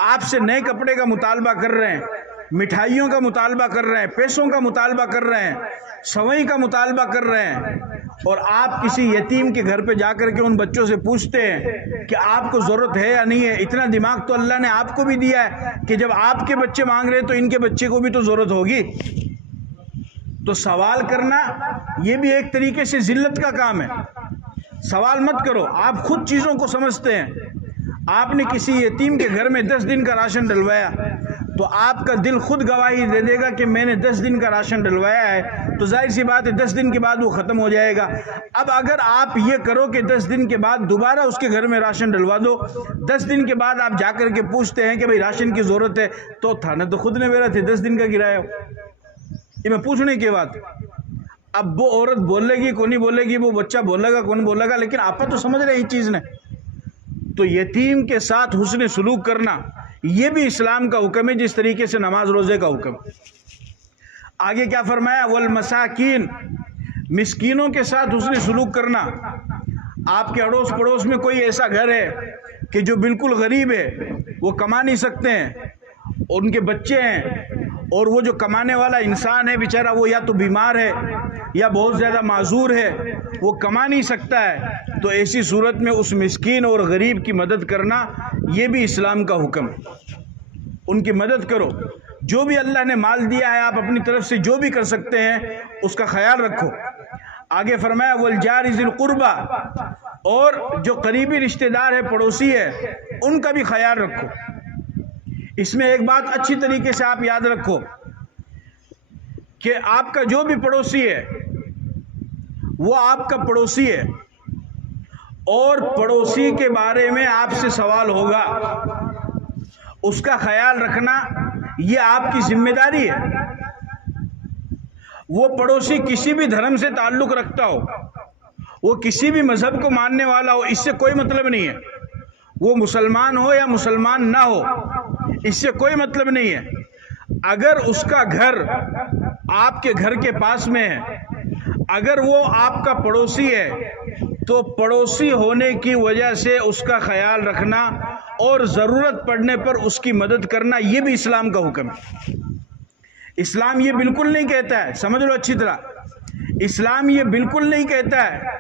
آپ سے نئے کپڑے کا مطالبہ کر رہے ہیں، مٹھائیوں کا مطالبہ کر رہے ہیں، پیسوں کا مطالبہ کر رہے ہیں، سوئی کا مطالبہ کر رہے ہیں، اور آپ کسی یتیم کے گھر پہ جا کر کے ان بچوں سے پوچھتے ہیں کہ آپ کو ضرورت ہے یا نہیں ہے۔ اتنا دماغ تو اللہ نے آپ کو بھی دیا ہے کہ جب آپ کے بچے مانگ رہے تو ان کے بچے کو بھی تو ضرورت ہوگی۔ تو سوال کرنا یہ بھی ایک طریقے سے ذلت کا کام ہے۔ سوال مت کرو، آپ خود چیزوں کو سمجھتے ہیں۔ آپ نے کسی یتیم کے گھر میں 10 دن کا راشن ڈلوایا تو آپ کا دل خود گواہی دے دے گا کہ میں نے 10 دن کا راشن ڈلوایا ہے، تو ظاہر سی بات ہے 10 دن کے بعد وہ ختم ہو جائے گا۔ اب اگر آپ یہ کرو کہ 10 دن کے بعد دوبارہ اس کے گھر میں راشن ڈلوا دو، 10 دن کے بعد آپ جا کر کے پوچھتے ہیں کہ بھئی راشن کی ضرورت ہے، تو تھانے تو خود نے میرا تھے 10 دن کا کرایہ، یہ میں پوچھنے کی بات۔ اب وہ عورت بولے گی کون نہیں بولے گی، وہ بچہ بولے گا کون بولے گا، لیکن آپ تو سمجھ رہے ہیں چیز نے۔ تو یتیم کے ساتھ حسن سلوک کرنا یہ بھی اسلام کا حکم ہے، جس طریقے سے نماز روزے کا حکم۔ آگے کیا فرمایا؟ والمساکین، مسکینوں کے ساتھ حسن سلوک کرنا۔ آپ کے اڑوس پڑوس میں کوئی ایسا گھر ہے کہ جو بالکل غریب ہے، وہ کما نہیں سکتے ہیں، ان کے بچے ہیں، اور وہ جو کمانے والا انسان ہے بیچارہ وہ یا تو بیمار ہے یا بہت زیادہ معذور ہے، وہ کما نہیں سکتا ہے، تو ایسی صورت میں اس مسکین اور غریب کی مدد کرنا یہ بھی اسلام کا حکم ہے۔ ان کی مدد کرو، جو بھی اللہ نے مال دیا ہے آپ اپنی طرف سے جو بھی کر سکتے ہیں اس کا خیال رکھو۔ آگے فرمایا والجار ذی القربہ، اور جو قریبی رشتہ دار ہے، پڑوسی ہے، ان کا بھی خیال رکھو۔ اس میں ایک بات اچھی طریقے سے آپ یاد رکھو کہ آپ کا جو بھی پڑوسی ہے وہ آپ کا پڑوسی ہے، اور پڑوسی کے بارے میں آپ سے سوال ہوگا، اس کا خیال رکھنا یہ آپ کی ذمہ داری ہے۔ وہ پڑوسی کسی بھی دھرم سے تعلق رکھتا ہو، وہ کسی بھی مذہب کو ماننے والا ہو، اس سے کوئی مطلب نہیں ہے، وہ مسلمان ہو یا مسلمان نہ ہو، اس سے کوئی مطلب نہیں ہے۔ اگر اس کا گھر آپ کے گھر کے پاس میں ہے، اگر وہ آپ کا پڑوسی ہے، تو پڑوسی ہونے کی وجہ سے اس کا خیال رکھنا اور ضرورت پڑنے پر اس کی مدد کرنا یہ بھی اسلام کا حکم ہے۔ اسلام یہ بالکل نہیں کہتا ہے، سمجھ لو اچھی طرح، اسلام یہ بالکل نہیں کہتا ہے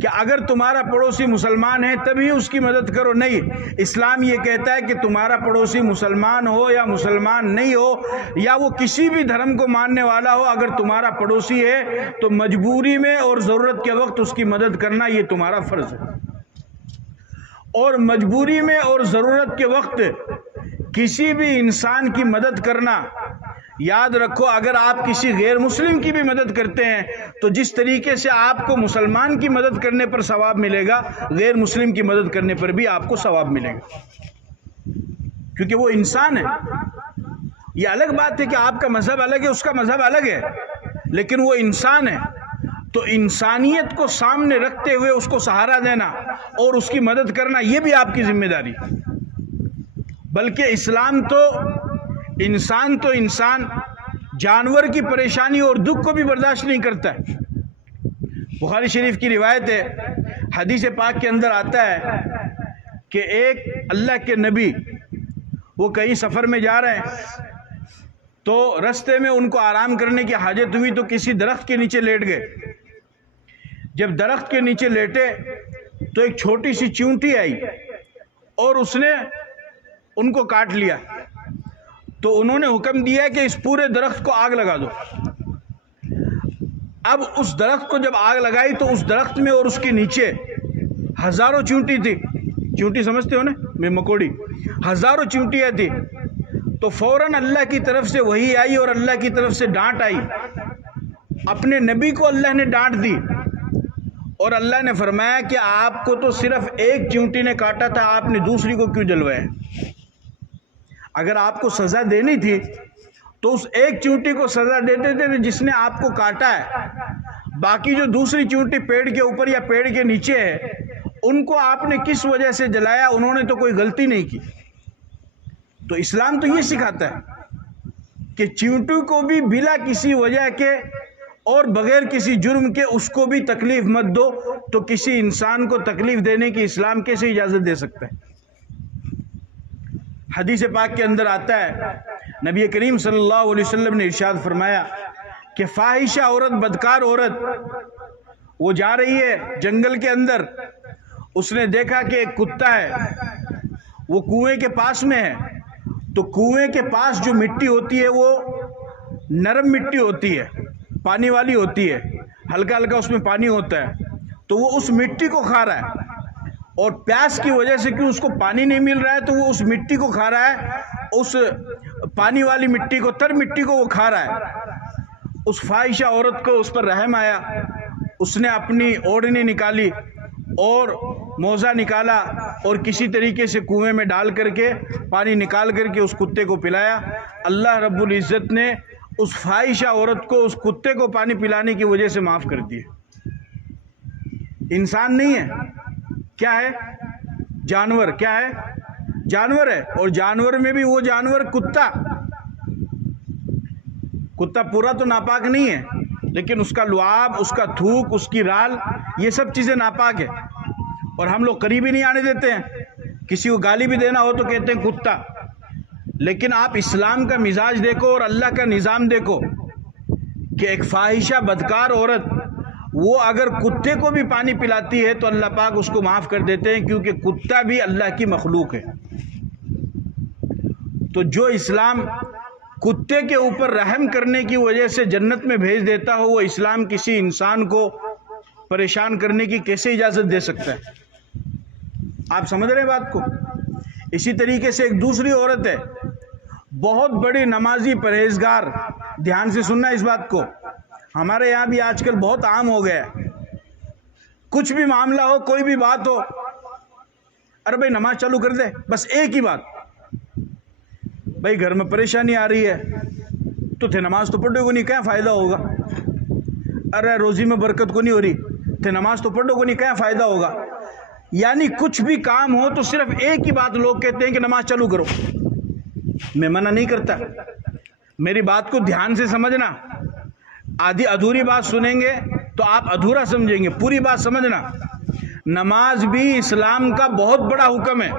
کہ اگر تمہارا پڑوسی مسلمان ہے تبھی اس کی مدد کرو، نہیں، اسلام یہ کہتا ہے کہ تمہارا پڑوسی مسلمان ہو یا مسلمان نہیں ہو یا وہ کسی بھی دھرم کو ماننے والا ہو، اگر تمہارا پڑوسی ہے تو مجبوری میں اور ضرورت کے وقت اس کی مدد کرنا یہ تمہارا فرض ہے۔ اور مجبوری میں اور ضرورت کے وقت کسی بھی انسان کی مدد کرنا، یاد رکھو اگر آپ کسی غیر مسلم کی بھی مدد کرتے ہیں تو جس طریقے سے آپ کو مسلمان کی مدد کرنے پر ثواب ملے گا، غیر مسلم کی مدد کرنے پر بھی آپ کو ثواب ملے گا، کیونکہ وہ انسان ہے۔ یہ الگ بات ہے کہ آپ کا مذہب الگ ہے، اس کا مذہب الگ ہے، لیکن وہ انسان ہے، تو انسانیت کو سامنے رکھتے ہوئے اس کو سہارا دینا اور اس کی مدد کرنا یہ بھی آپ کی ذمہ داری، بلکہ اسلام تو انسان جانور کی پریشانی اور دکھ کو بھی برداشت نہیں کرتا ہے۔ بخاری شریف کی روایت ہے، حدیث پاک کے اندر آتا ہے کہ ایک اللہ کے نبی وہ کہیں سفر میں جا رہے ہیں تو رستے میں ان کو آرام کرنے کی حاجت ہوئی تو کسی درخت کے نیچے لیٹ گئے۔ جب درخت کے نیچے لیٹے تو ایک چھوٹی سی چیونٹی آئی اور اس نے ان کو کاٹ لیا، تو انہوں نے حکم دیا کہ اس پورے درخت کو آگ لگا دو۔ اب اس درخت کو جب آگ لگائی تو اس درخت میں اور اس کے نیچے ہزاروں چیونٹی تھی، چیونٹی سمجھتے ہو نا، مکوڑی، ہزاروں چیونٹیاں تھی، تو فوراً اللہ کی طرف سے وحی آئی اور اللہ کی طرف سے ڈانٹ آئی، اپنے نبی کو اللہ نے ڈانٹ دی اور اللہ نے فرمایا کہ آپ کو تو صرف ایک چیونٹی نے کاٹا تھا، آپ نے دوسری کو کیوں جلوایا؟ اگر آپ کو سزا دینی تھی تو اس ایک چیونٹی کو سزا دیتے تھے جس نے آپ کو کاٹا ہے، باقی جو دوسری چیونٹی پیڑ کے اوپر یا پیڑ کے نیچے ہے ان کو آپ نے کس وجہ سے جلایا؟ انہوں نے تو کوئی غلطی نہیں کی۔ تو اسلام تو یہ سکھاتا ہے کہ چیونٹی کو بھی بلا کسی وجہ کے اور بغیر کسی جرم کے اس کو بھی تکلیف مت دو، تو کسی انسان کو تکلیف دینے کی اسلام کیسے اجازت دے سکتا ہے؟ حدیث پاک کے اندر آتا ہے، نبی کریم صلی اللہ علیہ وسلم نے ارشاد فرمایا کہ فاحشہ عورت، بدکار عورت وہ جا رہی ہے جنگل کے اندر، اس نے دیکھا کہ ایک کتا ہے وہ کنویں کے پاس میں ہے، تو کنویں کے پاس جو مٹی ہوتی ہے وہ نرم مٹی ہوتی ہے، پانی والی ہوتی ہے، ہلکا ہلکا اس میں پانی ہوتا ہے، تو وہ اس مٹی کو کھا رہا ہے اور پیاس کی وجہ سے کیوں اس کو پانی نہیں مل رہا ہے تو وہ اس مٹی کو کھا رہا ہے، اس پانی والی مٹی کو، تر مٹی کو وہ کھا رہا ہے۔ اس فاحشہ عورت کو اس پر رحم آیا، اس نے اپنی اوڑھنی نکالی اور موزہ نکالا اور کسی طریقے سے کنویں میں ڈال کر کے پانی نکال کر کے اس کتے کو پلایا۔ اللہ رب العزت نے اس فاحشہ عورت کو اس کتے کو پانی پلانے کی وجہ سے معاف کر دیا۔ انسان نہیں ہے، کیا ہے؟ جانور۔ کیا ہے؟ جانور ہے، اور جانور میں بھی وہ جانور کتا پورا تو ناپاک نہیں ہے، لیکن اس کا لعاب، اس کا تھوک، اس کی رال، یہ سب چیزیں ناپاک ہے، اور ہم لوگ قریب ہی نہیں آنے دیتے ہیں۔ کسی کو گالی بھی دینا ہو تو کہتے ہیں کتا، لیکن آپ اسلام کا مزاج دیکھو اور اللہ کا نظام دیکھو کہ ایک فاحشہ بدکار عورت وہ اگر کتے کو بھی پانی پلاتی ہے تو اللہ پاک اس کو معاف کر دیتے ہیں، کیونکہ کتا بھی اللہ کی مخلوق ہے۔ تو جو اسلام کتے کے اوپر رحم کرنے کی وجہ سے جنت میں بھیج دیتا ہو، وہ اسلام کسی انسان کو پریشان کرنے کی کیسے اجازت دے سکتا ہے؟ آپ سمجھ رہے ہیں بات کو؟ اسی طریقے سے ایک دوسری عورت ہے، بہت بڑی نمازی، پرہیزگار، دھیان سے سننا اس بات کو، ہمارے یہاں بھی آج کل بہت عام ہو گیا ہے، کچھ بھی معاملہ ہو، کوئی بھی بات ہو، ارے بھائی نماز چالو کر دے، بس ایک ہی بات، بھائی گھر میں پریشانی آ رہی ہے تو تھے نماز تو پڑھو کو نہیں، کیا فائدہ ہوگا؟ ارے روزی میں برکت کو نہیں ہو رہی، تھے نماز تو پڑھو کو نہیں، کیا فائدہ ہوگا؟ یعنی کچھ بھی کام ہو تو صرف ایک ہی بات لوگ کہتے ہیں کہ نماز چالو کرو۔ میں منع نہیں کرتا، میری بات کو دھیان سے سمجھنا، آدھی ادھوری بات سنیں گے تو آپ ادھورا سمجھیں گے، پوری بات سمجھنا۔ نماز بھی اسلام کا بہت بڑا حکم ہے،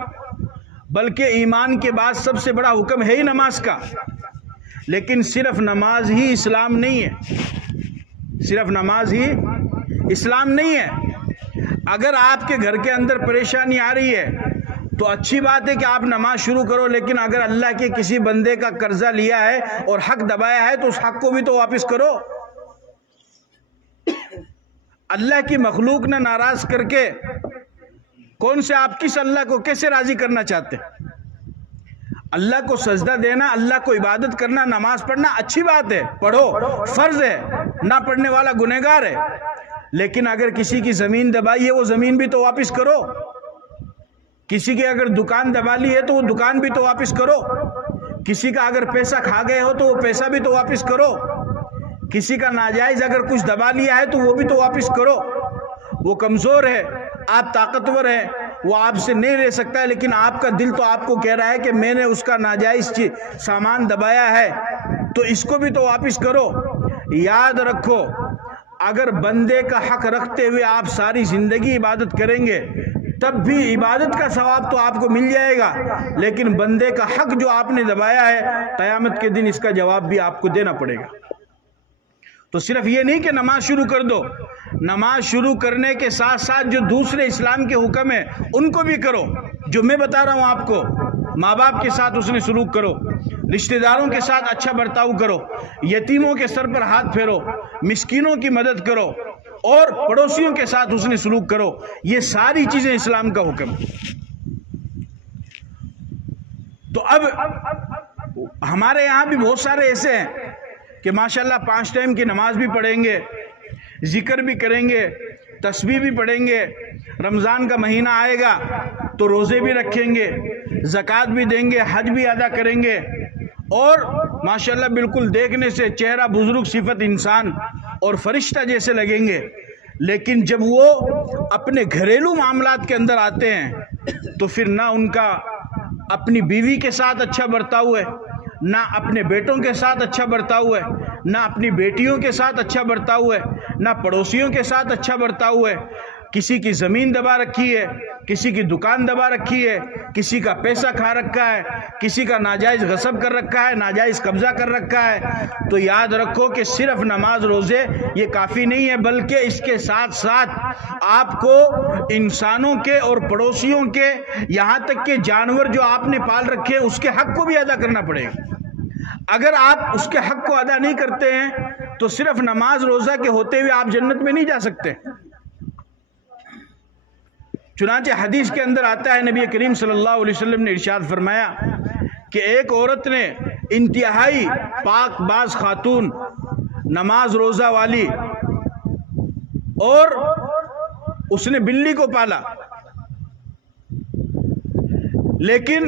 بلکہ ایمان کے بعد سب سے بڑا حکم ہے ہی نماز کا۔ لیکن صرف نماز ہی اسلام نہیں ہے، صرف نماز ہی اسلام نہیں ہے۔ اگر آپ کے گھر کے اندر پریشانی آ رہی ہے تو اچھی بات ہے کہ آپ نماز شروع کرو، لیکن اگر اللہ کے کسی بندے کا قرضہ لیا ہے اور حق دبایا ہے تو اس حق کو بھی تو واپس کرو۔ اللہ کی مخلوق نے ناراض کر کے کون سے آپ کس اللہ کو کیسے راضی کرنا چاہتے ہیں؟ اللہ کو سجدہ دینا، اللہ کو عبادت کرنا، نماز پڑھنا اچھی بات ہے، پڑھو، فرض ہے، نہ پڑھنے والا گنہگار ہے۔ لیکن اگر کسی کی زمین دبائی ہے وہ زمین بھی تو واپس کرو، کسی کی اگر دکان دبا لی ہے تو وہ دکان بھی تو واپس کرو، کسی کا اگر پیسہ کھا گئے ہو تو وہ پیسہ بھی تو واپس کرو، کسی کا ناجائز اگر کچھ دبا لیا ہے تو وہ بھی تو واپس کرو۔ وہ کمزور ہے، آپ طاقتور ہیں، وہ آپ سے نہیں رہ سکتا ہے، لیکن آپ کا دل تو آپ کو کہہ رہا ہے کہ میں نے اس کا ناجائز سامان دبایا ہے تو اس کو بھی تو واپس کرو۔ یاد رکھو، اگر بندے کا حق رکھتے ہوئے آپ ساری زندگی عبادت کریں گے تب بھی عبادت کا ثواب تو آپ کو مل جائے گا، لیکن بندے کا حق جو آپ نے دبایا ہے قیامت کے دن اس کا جواب بھی آپ کو دینا پڑے گا۔ تو صرف یہ نہیں کہ نماز شروع کر دو، نماز شروع کرنے کے ساتھ ساتھ جو دوسرے اسلام کے حکم ہیں ان کو بھی کرو، جو میں بتا رہا ہوں آپ کو۔ ماں باپ کے ساتھ اس نے سلوک کرو، رشتہ داروں کے ساتھ اچھا برتاؤ کرو، یتیموں کے سر پر ہاتھ پھیرو، مسکینوں کی مدد کرو، اور پڑوسیوں کے ساتھ اس نے سلوک کرو۔ یہ ساری چیزیں اسلام کا حکم۔ تو اب ہمارے یہاں بھی بہت سارے ایسے ہیں کہ ماشاءاللہ 5 ٹائم کی نماز بھی پڑھیں گے، ذکر بھی کریں گے، تسبیح بھی پڑھیں گے، رمضان کا مہینہ آئے گا تو روزے بھی رکھیں گے، زکوٰۃ بھی دیں گے، حج بھی ادا کریں گے، اور ماشاءاللہ بالکل دیکھنے سے چہرہ بزرگ صفت انسان اور فرشتہ جیسے لگیں گے۔ لیکن جب وہ اپنے گھریلو معاملات کے اندر آتے ہیں تو پھر نہ ان کا اپنی بیوی کے ساتھ اچھا برتاؤ ہے، نہ اپنے بیٹوں کے ساتھ اچھا برتاؤ ہے، نہ اپنی بیٹیوں کے ساتھ اچھا برتاؤ ہے، نہ پڑوسیوں کے ساتھ اچھا برتاؤ ہے۔ کسی کی زمین دبا رکھی ہے، کسی کی دکان دبا رکھی ہے، کسی کا پیسہ کھا رکھا ہے، کسی کا ناجائز غصب کر رکھا ہے، ناجائز قبضہ کر رکھا ہے۔ تو یاد رکھو کہ صرف نماز روزے یہ کافی نہیں ہے، بلکہ اس کے ساتھ ساتھ آپ کو انسانوں کے اور پڑوسیوں کے، یہاں تک کہ جانور جو آپ نے پال رکھے اس کے حق کو بھی ادا کرنا پڑے گا۔ اگر آپ اس کے حق کو ادا نہیں کرتے ہیں تو صرف نماز روزہ کے ہوتے ہوئے آپ جنت میں نہیں جا سکتے۔ چنانچہ حدیث کے اندر آتا ہے، نبی کریم صلی اللہ علیہ وسلم نے ارشاد فرمایا کہ ایک عورت نے، انتہائی پاک باز خاتون، نماز روزہ والی، اور اس نے بلی کو پالا، لیکن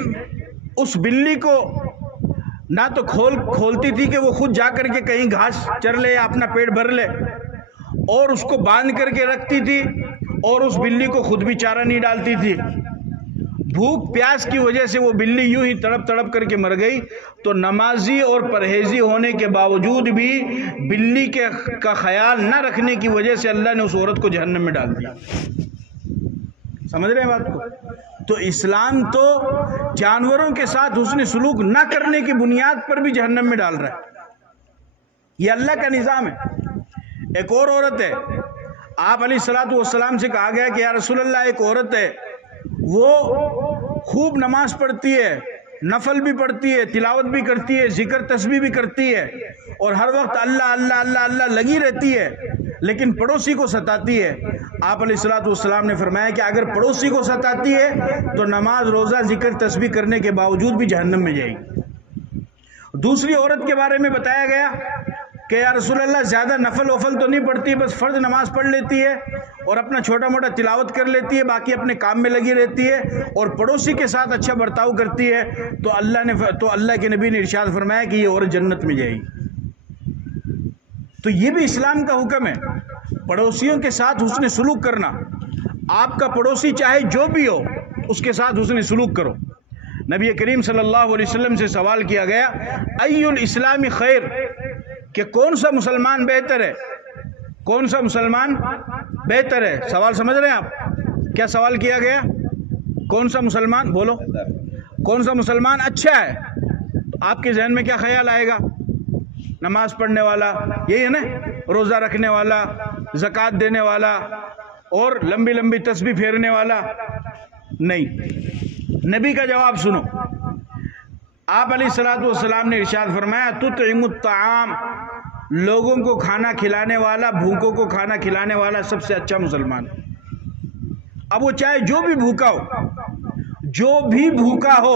اس بلی کو نہ تو کھولتی تھی کہ وہ خود جا کر کے کہیں گھاس چر لے یا اپنا پیٹ بھر لے، اور اس کو باندھ کر کے رکھتی تھی، اور اس بلی کو خود بھی چارہ نہیں ڈالتی تھی۔ بھوک پیاس کی وجہ سے وہ بلی یوں ہی تڑپ تڑپ کر کے مر گئی۔ تو نمازی اور پرہیزی ہونے کے باوجود بھی بلی کا خیال نہ رکھنے کی وجہ سے اللہ نے اس عورت کو جہنم میں ڈال دیا۔ سمجھ رہے ہیں بات کو؟ تو اسلام تو جانوروں کے ساتھ حسن سلوک نہ کرنے کی بنیاد پر بھی جہنم میں ڈال رہا ہے۔ یہ اللہ کا نظام ہے۔ ایک اور عورت ہے، آپ علیہ الصلوۃ والسلام سے کہا گیا کہ یا رسول اللہ، ایک عورت ہے، وہ خوب نماز پڑھتی ہے، نفل بھی پڑھتی ہے، تلاوت بھی کرتی ہے، ذکر تسبیح بھی کرتی ہے، اور ہر وقت اللہ اللہ اللہ اللہ لگی رہتی ہے، لیکن پڑوسی کو ستاتی ہے۔ آپ علیہ الصلوۃ والسلام نے فرمایا کہ اگر پڑوسی کو ستاتی ہے تو نماز روزہ ذکر تسبیح کرنے کے باوجود بھی جہنم میں جائے گی۔ دوسری عورت کے بارے میں بتایا گیا کہ یا رسول اللہ، زیادہ نفل وفل تو نہیں پڑھتی، بس فرض نماز پڑھ لیتی ہے اور اپنا چھوٹا موٹا تلاوت کر لیتی ہے، باقی اپنے کام میں لگی رہتی ہے اور پڑوسی کے ساتھ اچھا برتاؤ کرتی ہے۔ تو اللہ کے نبی نے ارشاد فرمایا کہ یہ عورت جنت میں جائے گی۔ تو یہ بھی اسلام کا حکم ہے، پڑوسیوں کے ساتھ حسن سلوک کرنا۔ آپ کا پڑوسی چاہے جو بھی ہو، اس کے ساتھ حسن سلوک کرو۔ نبی کریم صلی اللہ علیہ وسلم سے سوال کیا گیا، ای الاسلام خیر، کہ کون سا مسلمان بہتر ہے؟ کون سا مسلمان بہتر ہے؟ سوال سمجھ رہے ہیں آپ؟ کیا سوال کیا گیا؟ کون سا مسلمان؟ بولو، کون سا مسلمان اچھا ہے؟ تو آپ کے ذہن میں کیا خیال آئے گا؟ نماز پڑھنے والا، یہی ہے نا، روزہ رکھنے والا، زکوٰۃ دینے والا اور لمبی لمبی تسبیح پھیرنے والا؟ نہیں، نبی کا جواب سنو۔ آپ علیہ الصلوۃ والسلام نے ارشاد فرمایا تطعم الطعام، لوگوں کو کھانا کھلانے والا، بھوکوں کو کھانا کھلانے والا سب سے اچھا مسلمان۔ اب وہ چاہے جو بھی بھوکا ہو، جو بھی بھوکا ہو،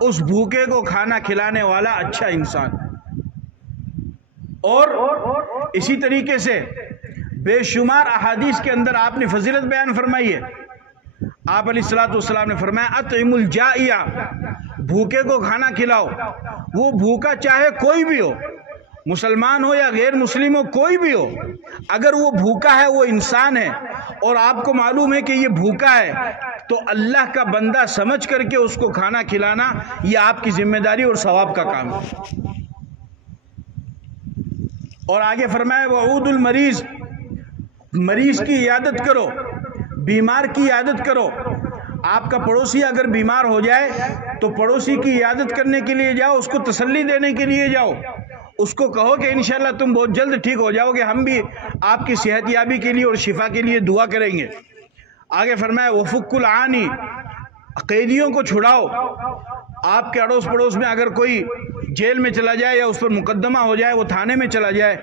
اس بھوکے کو کھانا کھلانے والا اچھا انسان۔ اور اسی طریقے سے بے شمار احادیث کے اندر آپ نے فضیلت بیان فرمائی ہے۔ آپ علیہ الصلوۃ والسلام نے فرمایا اطعم الجائع، بھوکے کو کھانا کھلاؤ۔ وہ بھوکا چاہے کوئی بھی ہو، مسلمان ہو یا غیر مسلم ہو، کوئی بھی ہو، اگر وہ بھوکا ہے، وہ انسان ہے اور آپ کو معلوم ہے کہ یہ بھوکا ہے، تو اللہ کا بندہ سمجھ کر کے اس کو کھانا کھلانا یہ آپ کی ذمہ داری اور ثواب کا کام ہے۔ اور آگے فرمایا وعود المریض، مریض کی عیادت کرو، بیمار کی عیادت کرو۔ آپ کا پڑوسی اگر بیمار ہو جائے تو پڑوسی کی عیادت کرنے کے لیے جاؤ، اس کو تسلی دینے کے لیے جاؤ، اس کو کہو کہ انشاءاللہ تم بہت جلد ٹھیک ہو جاؤ گے، ہم بھی آپ کی صحت یابی کے لیے اور شفا کے لیے دعا کریں گے۔ آگے فرمایا وفک العانی، قیدیوں کو چھڑاؤ۔ آپ کے اڑوس پڑوس میں اگر کوئی جیل میں چلا جائے یا اس پر مقدمہ ہو جائے، وہ تھانے میں چلا جائے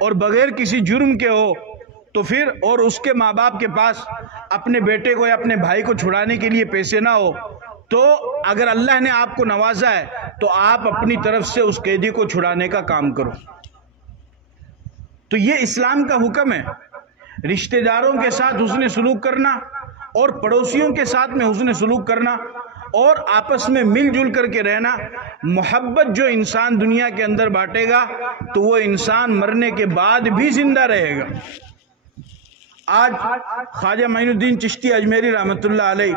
اور بغیر کسی جرم کے ہو، تو پھر اور اس کے ماں باپ کے پاس اپنے بیٹے کو یا اپنے بھائی کو چھڑانے کے لیے پیسے نہ ہو، تو اگر اللہ نے آپ کو نوازا ہے تو آپ اپنی طرف سے اس قیدی کو چھڑانے کا کام کرو۔ تو یہ اسلام کا حکم ہے، رشتہ داروں کے ساتھ حسن سلوک کرنا اور پڑوسیوں کے ساتھ میں حسن سلوک کرنا اور آپس میں مل جل کر کے رہنا۔ محبت جو انسان دنیا کے اندر بانٹے گا تو وہ انسان مرنے کے بعد بھی زندہ رہے گا۔ آج خواجہ معین الدین چشتی اجمیری رحمۃ اللہ علیہ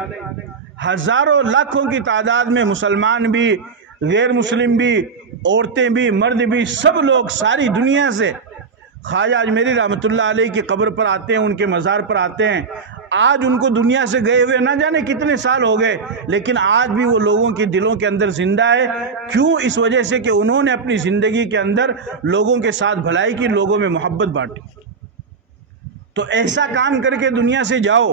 ہزاروں لاکھوں کی تعداد میں مسلمان بھی، غیر مسلم بھی، عورتیں بھی، مرد بھی، سب لوگ ساری دنیا سے خواجہ اجمیری رحمۃ اللہ علیہ کی قبر پر آتے ہیں، ان کے مزار پر آتے ہیں۔ آج ان کو دنیا سے گئے ہوئے نہ جانے کتنے سال ہو گئے، لیکن آج بھی وہ لوگوں کے دلوں کے اندر زندہ ہے۔ کیوں؟ اس وجہ سے کہ انہوں نے اپنی زندگی کے اندر لوگوں کے ساتھ بھلائی کی، لوگوں میں محبت بانٹی۔ تو ایسا کام کر کے دنیا سے جاؤ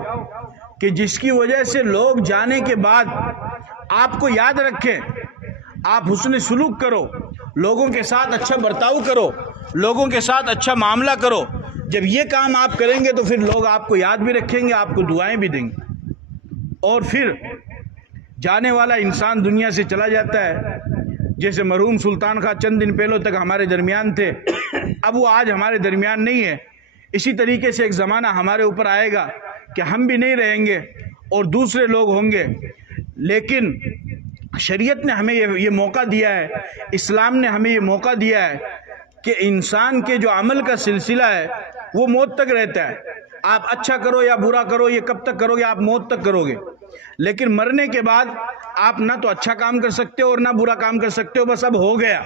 کہ جس کی وجہ سے لوگ جانے کے بعد آپ کو یاد رکھیں، آپ حسن سلوک کرو، لوگوں کے ساتھ اچھا برتاؤ کرو، لوگوں کے ساتھ اچھا معاملہ کرو۔ جب یہ کام آپ کریں گے تو پھر لوگ آپ کو یاد بھی رکھیں گے، آپ کو دعائیں بھی دیں گے۔ اور پھر جانے والا انسان دنیا سے چلا جاتا ہے، جیسے مرحوم سلطان خان چند دن پہلوں تک ہمارے درمیان تھے، اب وہ آج ہمارے درمیان نہیں ہے۔ اسی طریقے سے ایک زمانہ ہمارے اوپر آئے گا کہ ہم بھی نہیں رہیں گے اور دوسرے لوگ ہوں گے، لیکن شریعت نے ہمیں یہ موقع دیا ہے، اسلام نے ہمیں یہ موقع دیا ہے کہ انسان کے جو عمل کا سلسلہ ہے وہ موت تک رہتا ہے۔ آپ اچھا کرو یا برا کرو، یہ کب تک کرو گے؟ آپ موت تک کرو گے۔ لیکن مرنے کے بعد آپ نہ تو اچھا کام کر سکتے ہو اور نہ برا کام کر سکتے ہو، بس اب ہو گیا۔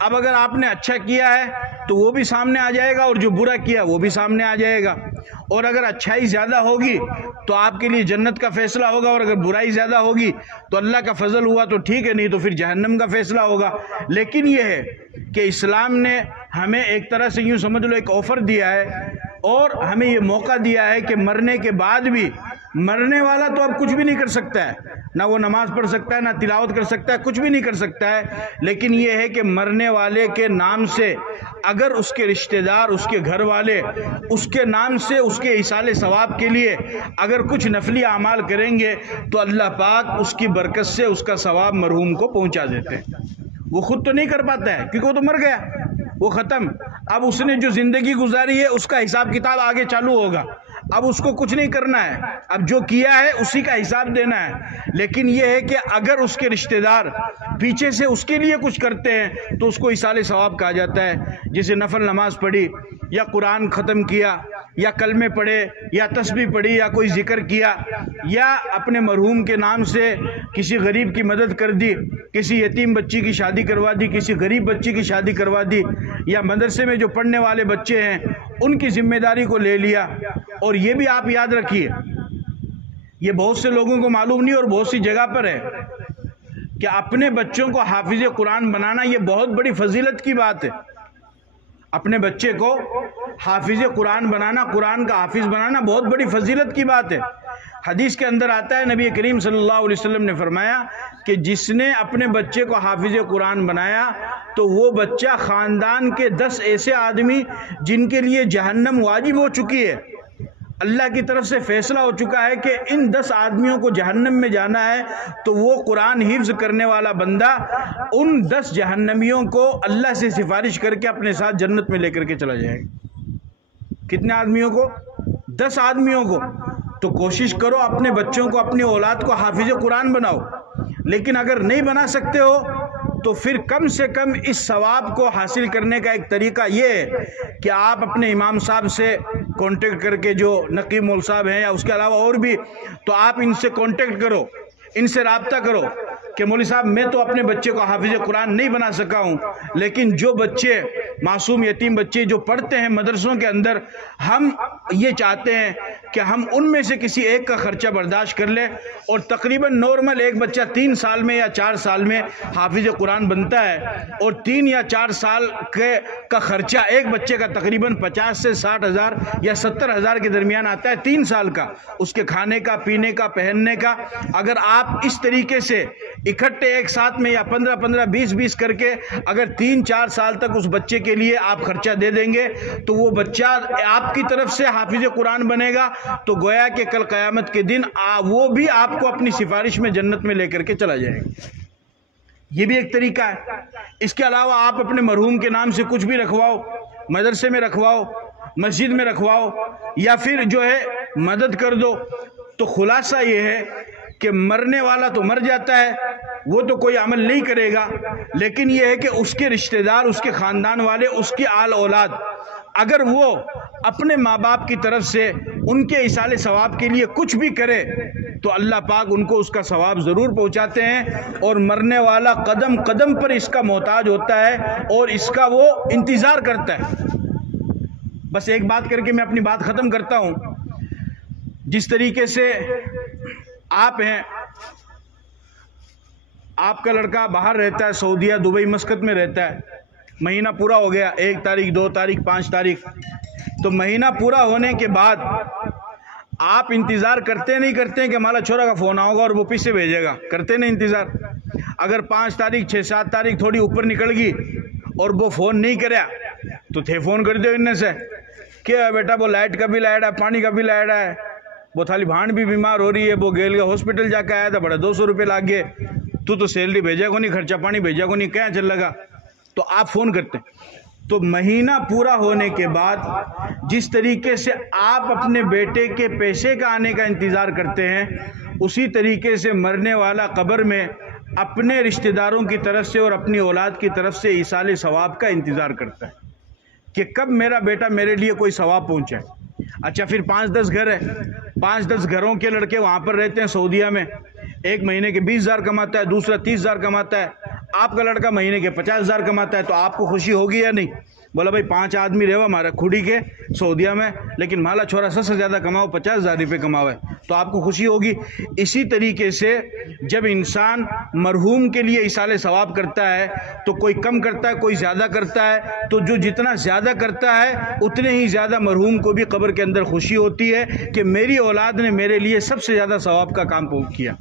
اب اگر آپ نے اچھا کیا ہے تو وہ بھی سامنے آ جائے گا اور جو برا کیا وہ بھی سامنے آ جائے گا۔ اور اگر اچھائی زیادہ ہوگی تو آپ کے لیے جنت کا فیصلہ ہوگا، اور اگر برائی زیادہ ہوگی تو اللہ کا فضل ہوا تو ٹھیک ہے، نہیں تو پھر جہنم کا فیصلہ ہوگا۔ لیکن یہ ہے کہ اسلام نے ہمیں ایک طرح سے یوں سمجھ لو ایک آفر دیا ہے اور ہمیں یہ موقع دیا ہے کہ مرنے کے بعد بھی، مرنے والا تو اب کچھ بھی نہیں کر سکتا ہے، نہ وہ نماز پڑھ سکتا ہے، نہ تلاوت کر سکتا ہے، کچھ بھی نہیں کر سکتا ہے، لیکن یہ ہے کہ مرنے والے کے نام سے اگر اس کے رشتہ دار، اس کے گھر والے اس کے نام سے اس کے ایصال ثواب کے لیے اگر کچھ نفلی اعمال کریں گے تو اللہ پاک اس کی برکت سے اس کا ثواب مرحوم کو پہنچا دیتے ہیں۔ وہ خود تو نہیں کر پاتا ہے کیونکہ وہ تو مر گیا، وہ ختم۔ اب اس نے جو زندگی گزاری ہے اس کا حساب کتاب آگے چالو ہوگا، اب اس کو کچھ نہیں کرنا ہے، اب جو کیا ہے اسی کا حساب دینا ہے۔ لیکن یہ ہے کہ اگر اس کے رشتہ دار پیچھے سے اس کے لیے کچھ کرتے ہیں تو اس کو ایصال ثواب کہا جاتا ہے۔ جسے نفل نماز پڑھی یا قرآن ختم کیا یا کلمے پڑھے یا تسبیح پڑھی یا کوئی ذکر کیا یا اپنے مرحوم کے نام سے کسی غریب کی مدد کر دی، کسی یتیم بچی کی شادی کروا دی، کسی غریب بچی کی شادی کروا دی، یا مدرسے میں جو پڑھنے والے بچے ہیں ان کی ذمہ داری کو لے لیا۔ اور یہ بھی آپ یاد رکھیے یہ بہت سے لوگوں کو معلوم نہیں اور بہت سی جگہ پر ہے کہ اپنے بچوں کو حافظ قرآن بنانا یہ بہت بڑی فضیلت کی بات ہے۔ اپنے بچے کو حافظ قرآن بنانا، قرآن کا حافظ بنانا بہت بڑی فضیلت کی بات ہے۔ حدیث کے اندر آتا ہے، نبی کریم صلی اللہ علیہ وسلم نے فرمایا کہ جس نے اپنے بچے کو حافظ قرآن بنایا تو وہ بچہ خاندان کے 10 ایسے آدمی جن کے لیے جہنم واجب ہو چکی ہے، اللہ کی طرف سے فیصلہ ہو چکا ہے کہ ان 10 آدمیوں کو جہنم میں جانا ہے، تو وہ قرآن حفظ کرنے والا بندہ ان 10 جہنمیوں کو اللہ سے سفارش کر کے اپنے ساتھ جنت میں لے کر کے چلا جائے گا۔ کتنے آدمیوں کو؟ 10 آدمیوں کو۔ تو کوشش کرو اپنے بچوں کو، اپنی اولاد کو حافظ قرآن بناؤ، لیکن اگر نہیں بنا سکتے ہو تو پھر کم سے کم اس ثواب کو حاصل کرنے کا ایک طریقہ یہ ہے کہ آپ اپنے امام صاحب سے کانٹیکٹ کر کے، جو نقیب مول صاحب ہیں یا اس کے علاوہ اور بھی، تو آپ ان سے کانٹیکٹ کرو، ان سے رابطہ کرو کہ مولوی صاحب میں تو اپنے بچے کو حافظ قرآن نہیں بنا سکا ہوں، لیکن جو بچے معصوم یتیم بچے جو پڑھتے ہیں مدرسوں کے اندر، ہم یہ چاہتے ہیں کہ ہم ان میں سے کسی ایک کا خرچہ برداشت کر لیں، اور تقریباً نارمل ایک بچہ 3 سال میں یا 4 سال میں حافظ قرآن بنتا ہے، اور 3 یا 4 سال کا خرچہ ایک بچے کا تقریباً 50 سے 60 ہزار یا 70 ہزار کے درمیان آتا ہے 3 سال کا، اس کے کھانے کا، پینے کا، پہننے کا۔ اگر آپ اس طریقے سے اکٹھے ایک ساتھ میں یا 15-15 20-20 کر کے اگر 3-4 سال تک اس بچے کے لیے آپ خرچہ دے دیں گے تو وہ بچہ آپ کی طرف سے حافظ قرآن بنے گا، تو گویا کہ کل قیامت کے دن وہ بھی آپ کو اپنی سفارش میں جنت میں لے کر کے چلا جائے گا۔ یہ بھی ایک طریقہ ہے۔ اس کے علاوہ آپ اپنے مرحوم کے نام سے کچھ بھی رکھواؤ، مدرسے میں رکھواؤ، مسجد میں رکھواؤ، یا پھر جو ہے مدد کر دو۔ تو خلاصہ یہ ہے کہ مرنے والا تو مر جاتا ہے، وہ تو کوئی عمل نہیں کرے گا، لیکن یہ ہے کہ اس کے رشتہ دار، اس کے خاندان والے، اس کی آل اولاد اگر وہ اپنے ماں باپ کی طرف سے ان کے ایصال ثواب کے لیے کچھ بھی کرے تو اللہ پاک ان کو اس کا ثواب ضرور پہنچاتے ہیں، اور مرنے والا قدم قدم پر اس کا محتاج ہوتا ہے اور اس کا وہ انتظار کرتا ہے۔ بس ایک بات کر کے میں اپنی بات ختم کرتا ہوں۔ جس طریقے سے آپ ہیں، آپ کا لڑکا باہر رہتا ہے، سعودیہ، دبئی، مسقط میں رہتا ہے، مہینہ پورا ہو گیا، 1 تاریخ 2 تاریخ 5 تاریخ، تو مہینہ پورا ہونے کے بعد آپ انتظار کرتے نہیں کرتے کہ مالا چھوڑا کا فون آؤگا اور وہ پیسے بھیجے گا؟ کرتے نہیں انتظار؟ اگر 5 تاریخ 6-7 تاریخ تھوڑی اوپر نکل گئی اور وہ فون نہیں کریا تو تھے فون کر دو ان سے کہ بیٹا وہ لائٹ کا بل آیا ہے، پانی کا بل آیا ہے، وہ تھالی بھانڈ بھی بیمار ہو رہی ہے، وہ گیل کا ہاسپٹل جا کے آیا تھا، بڑا 200 روپے لاگ گئے، تو سیلری بھیجا کو نہیں، خرچہ پانی بھیجا کو نہیں، کیا چل لگا؟ تو آپ فون کرتے ہیں۔ تو مہینہ پورا ہونے کے بعد جس طریقے سے آپ اپنے بیٹے کے پیسے کا آنے کا انتظار کرتے ہیں، اسی طریقے سے مرنے والا قبر میں اپنے رشتہ داروں کی طرف سے اور اپنی اولاد کی طرف سے ایصال ثواب کا انتظار کرتا ہے کہ کب میرا بیٹا میرے لیے کوئی ثواب پہنچائے۔ اچھا، پھر 5-10 گھر ہے، 5-10 گھروں کے لڑکے وہاں پر رہتے ہیں سعودیہ میں، ایک مہینے کے 20,000 کماتا ہے، دوسرا 30,000 کماتا ہے، آپ کا لڑکا مہینے کے 50,000 کماتا ہے، تو آپ کو خوشی ہوگی یا نہیں؟ بولا بھائی 5 آدمی رہو ہمارا کھڑی کے سعودیہ میں، لیکن مالا چھوڑا سب سے زیادہ کماؤ، 50,000 روپے کماؤ ہے، تو آپ کو خوشی ہوگی۔ اسی طریقے سے جب انسان مرحوم کے لیے ایصال ثواب کرتا ہے تو کوئی کم کرتا ہے، کوئی زیادہ کرتا ہے، تو جو جتنا زیادہ کرتا ہے اتنے ہی زیادہ مرحوم کو بھی قبر کے اندر خوشی ہوتی ہے کہ میری اولاد نے میرے لیے سب سے زیادہ ثواب کا کام کیا۔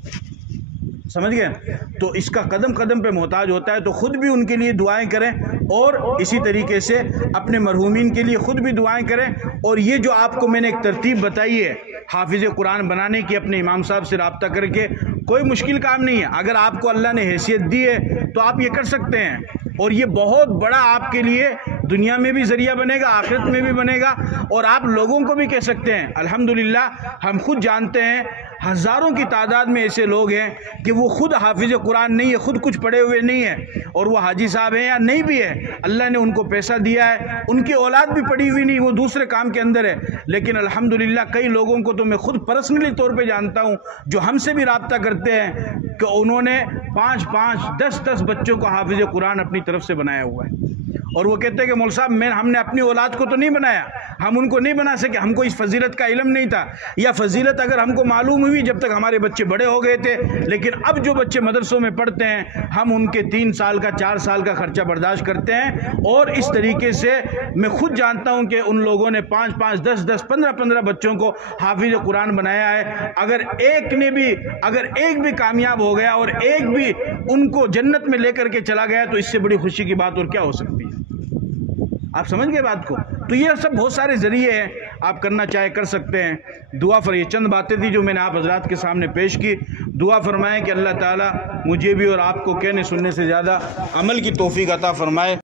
سمجھ گئے؟ تو اس کا قدم قدم پہ محتاج ہوتا ہے، تو خود بھی ان کے لیے دعائیں کریں اور اسی طریقے سے اپنے مرحومین کے لیے خود بھی دعائیں کریں۔ اور یہ جو آپ کو میں نے ایک ترتیب بتائی ہے حافظ قرآن بنانے کی، اپنے امام صاحب سے رابطہ کر کے، کوئی مشکل کام نہیں ہے۔ اگر آپ کو اللہ نے حیثیت دی ہے تو آپ یہ کر سکتے ہیں، اور یہ بہت بڑا آپ کے لیے دنیا میں بھی ذریعہ بنے گا، آخرت میں بھی بنے گا، اور آپ لوگوں کو بھی کہہ سکتے ہیں۔ الحمدللہ ہم خود جانتے ہیں ہزاروں کی تعداد میں ایسے لوگ ہیں کہ وہ خود حافظ قرآن نہیں ہے، خود کچھ پڑھے ہوئے نہیں ہیں، اور وہ حاجی صاحب ہیں یا نہیں بھی ہے، اللہ نے ان کو پیسہ دیا ہے، ان کی اولاد بھی پڑھی ہوئی نہیں، وہ دوسرے کام کے اندر ہے، لیکن الحمدللہ کئی لوگوں کو تو میں خود پرسنلی طور پہ جانتا ہوں جو ہم سے بھی رابطہ کرتے ہیں کہ انہوں نے 5-5 10-10 بچوں کو حافظ قرآن اپنی طرف سے بنایا ہوا ہے، اور وہ کہتے ہیں کہ مول صاحب ہم نے اپنی اولاد کو تو نہیں بنایا، ہم ان کو نہیں بنا سکے، ہم کو اس فضیلت کا علم نہیں تھا، یا فضیلت اگر ہم کو معلوم ہوئی جب تک ہمارے بچے بڑے ہو گئے تھے، لیکن اب جو بچے مدرسوں میں پڑھتے ہیں ہم ان کے 3 سال کا 4 سال کا خرچہ برداشت کرتے ہیں، اور اس طریقے سے میں خود جانتا ہوں کہ ان لوگوں نے 5 10 15 بچوں کو حافظ قرآن بنایا ہے۔ اگر ایک بھی کامیاب ہو گیا اور ایک بھی ان کو جنت میں لے کر کے چلا گیا تو اس سے بڑی خوشی کی بات اور کیا ہو سکتی ہے؟ آپ سمجھ گئے بات کو؟ تو یہ سب بہت سارے ذریعے ہیں، آپ کرنا چاہے کر سکتے ہیں۔ دعا یہ چند باتیں تھی جو میں نے آپ حضرات کے سامنے پیش کی۔ دعا فرمائیں کہ اللہ تعالیٰ مجھے بھی اور آپ کو کہنے سننے سے زیادہ عمل کی توفیق عطا فرمائے۔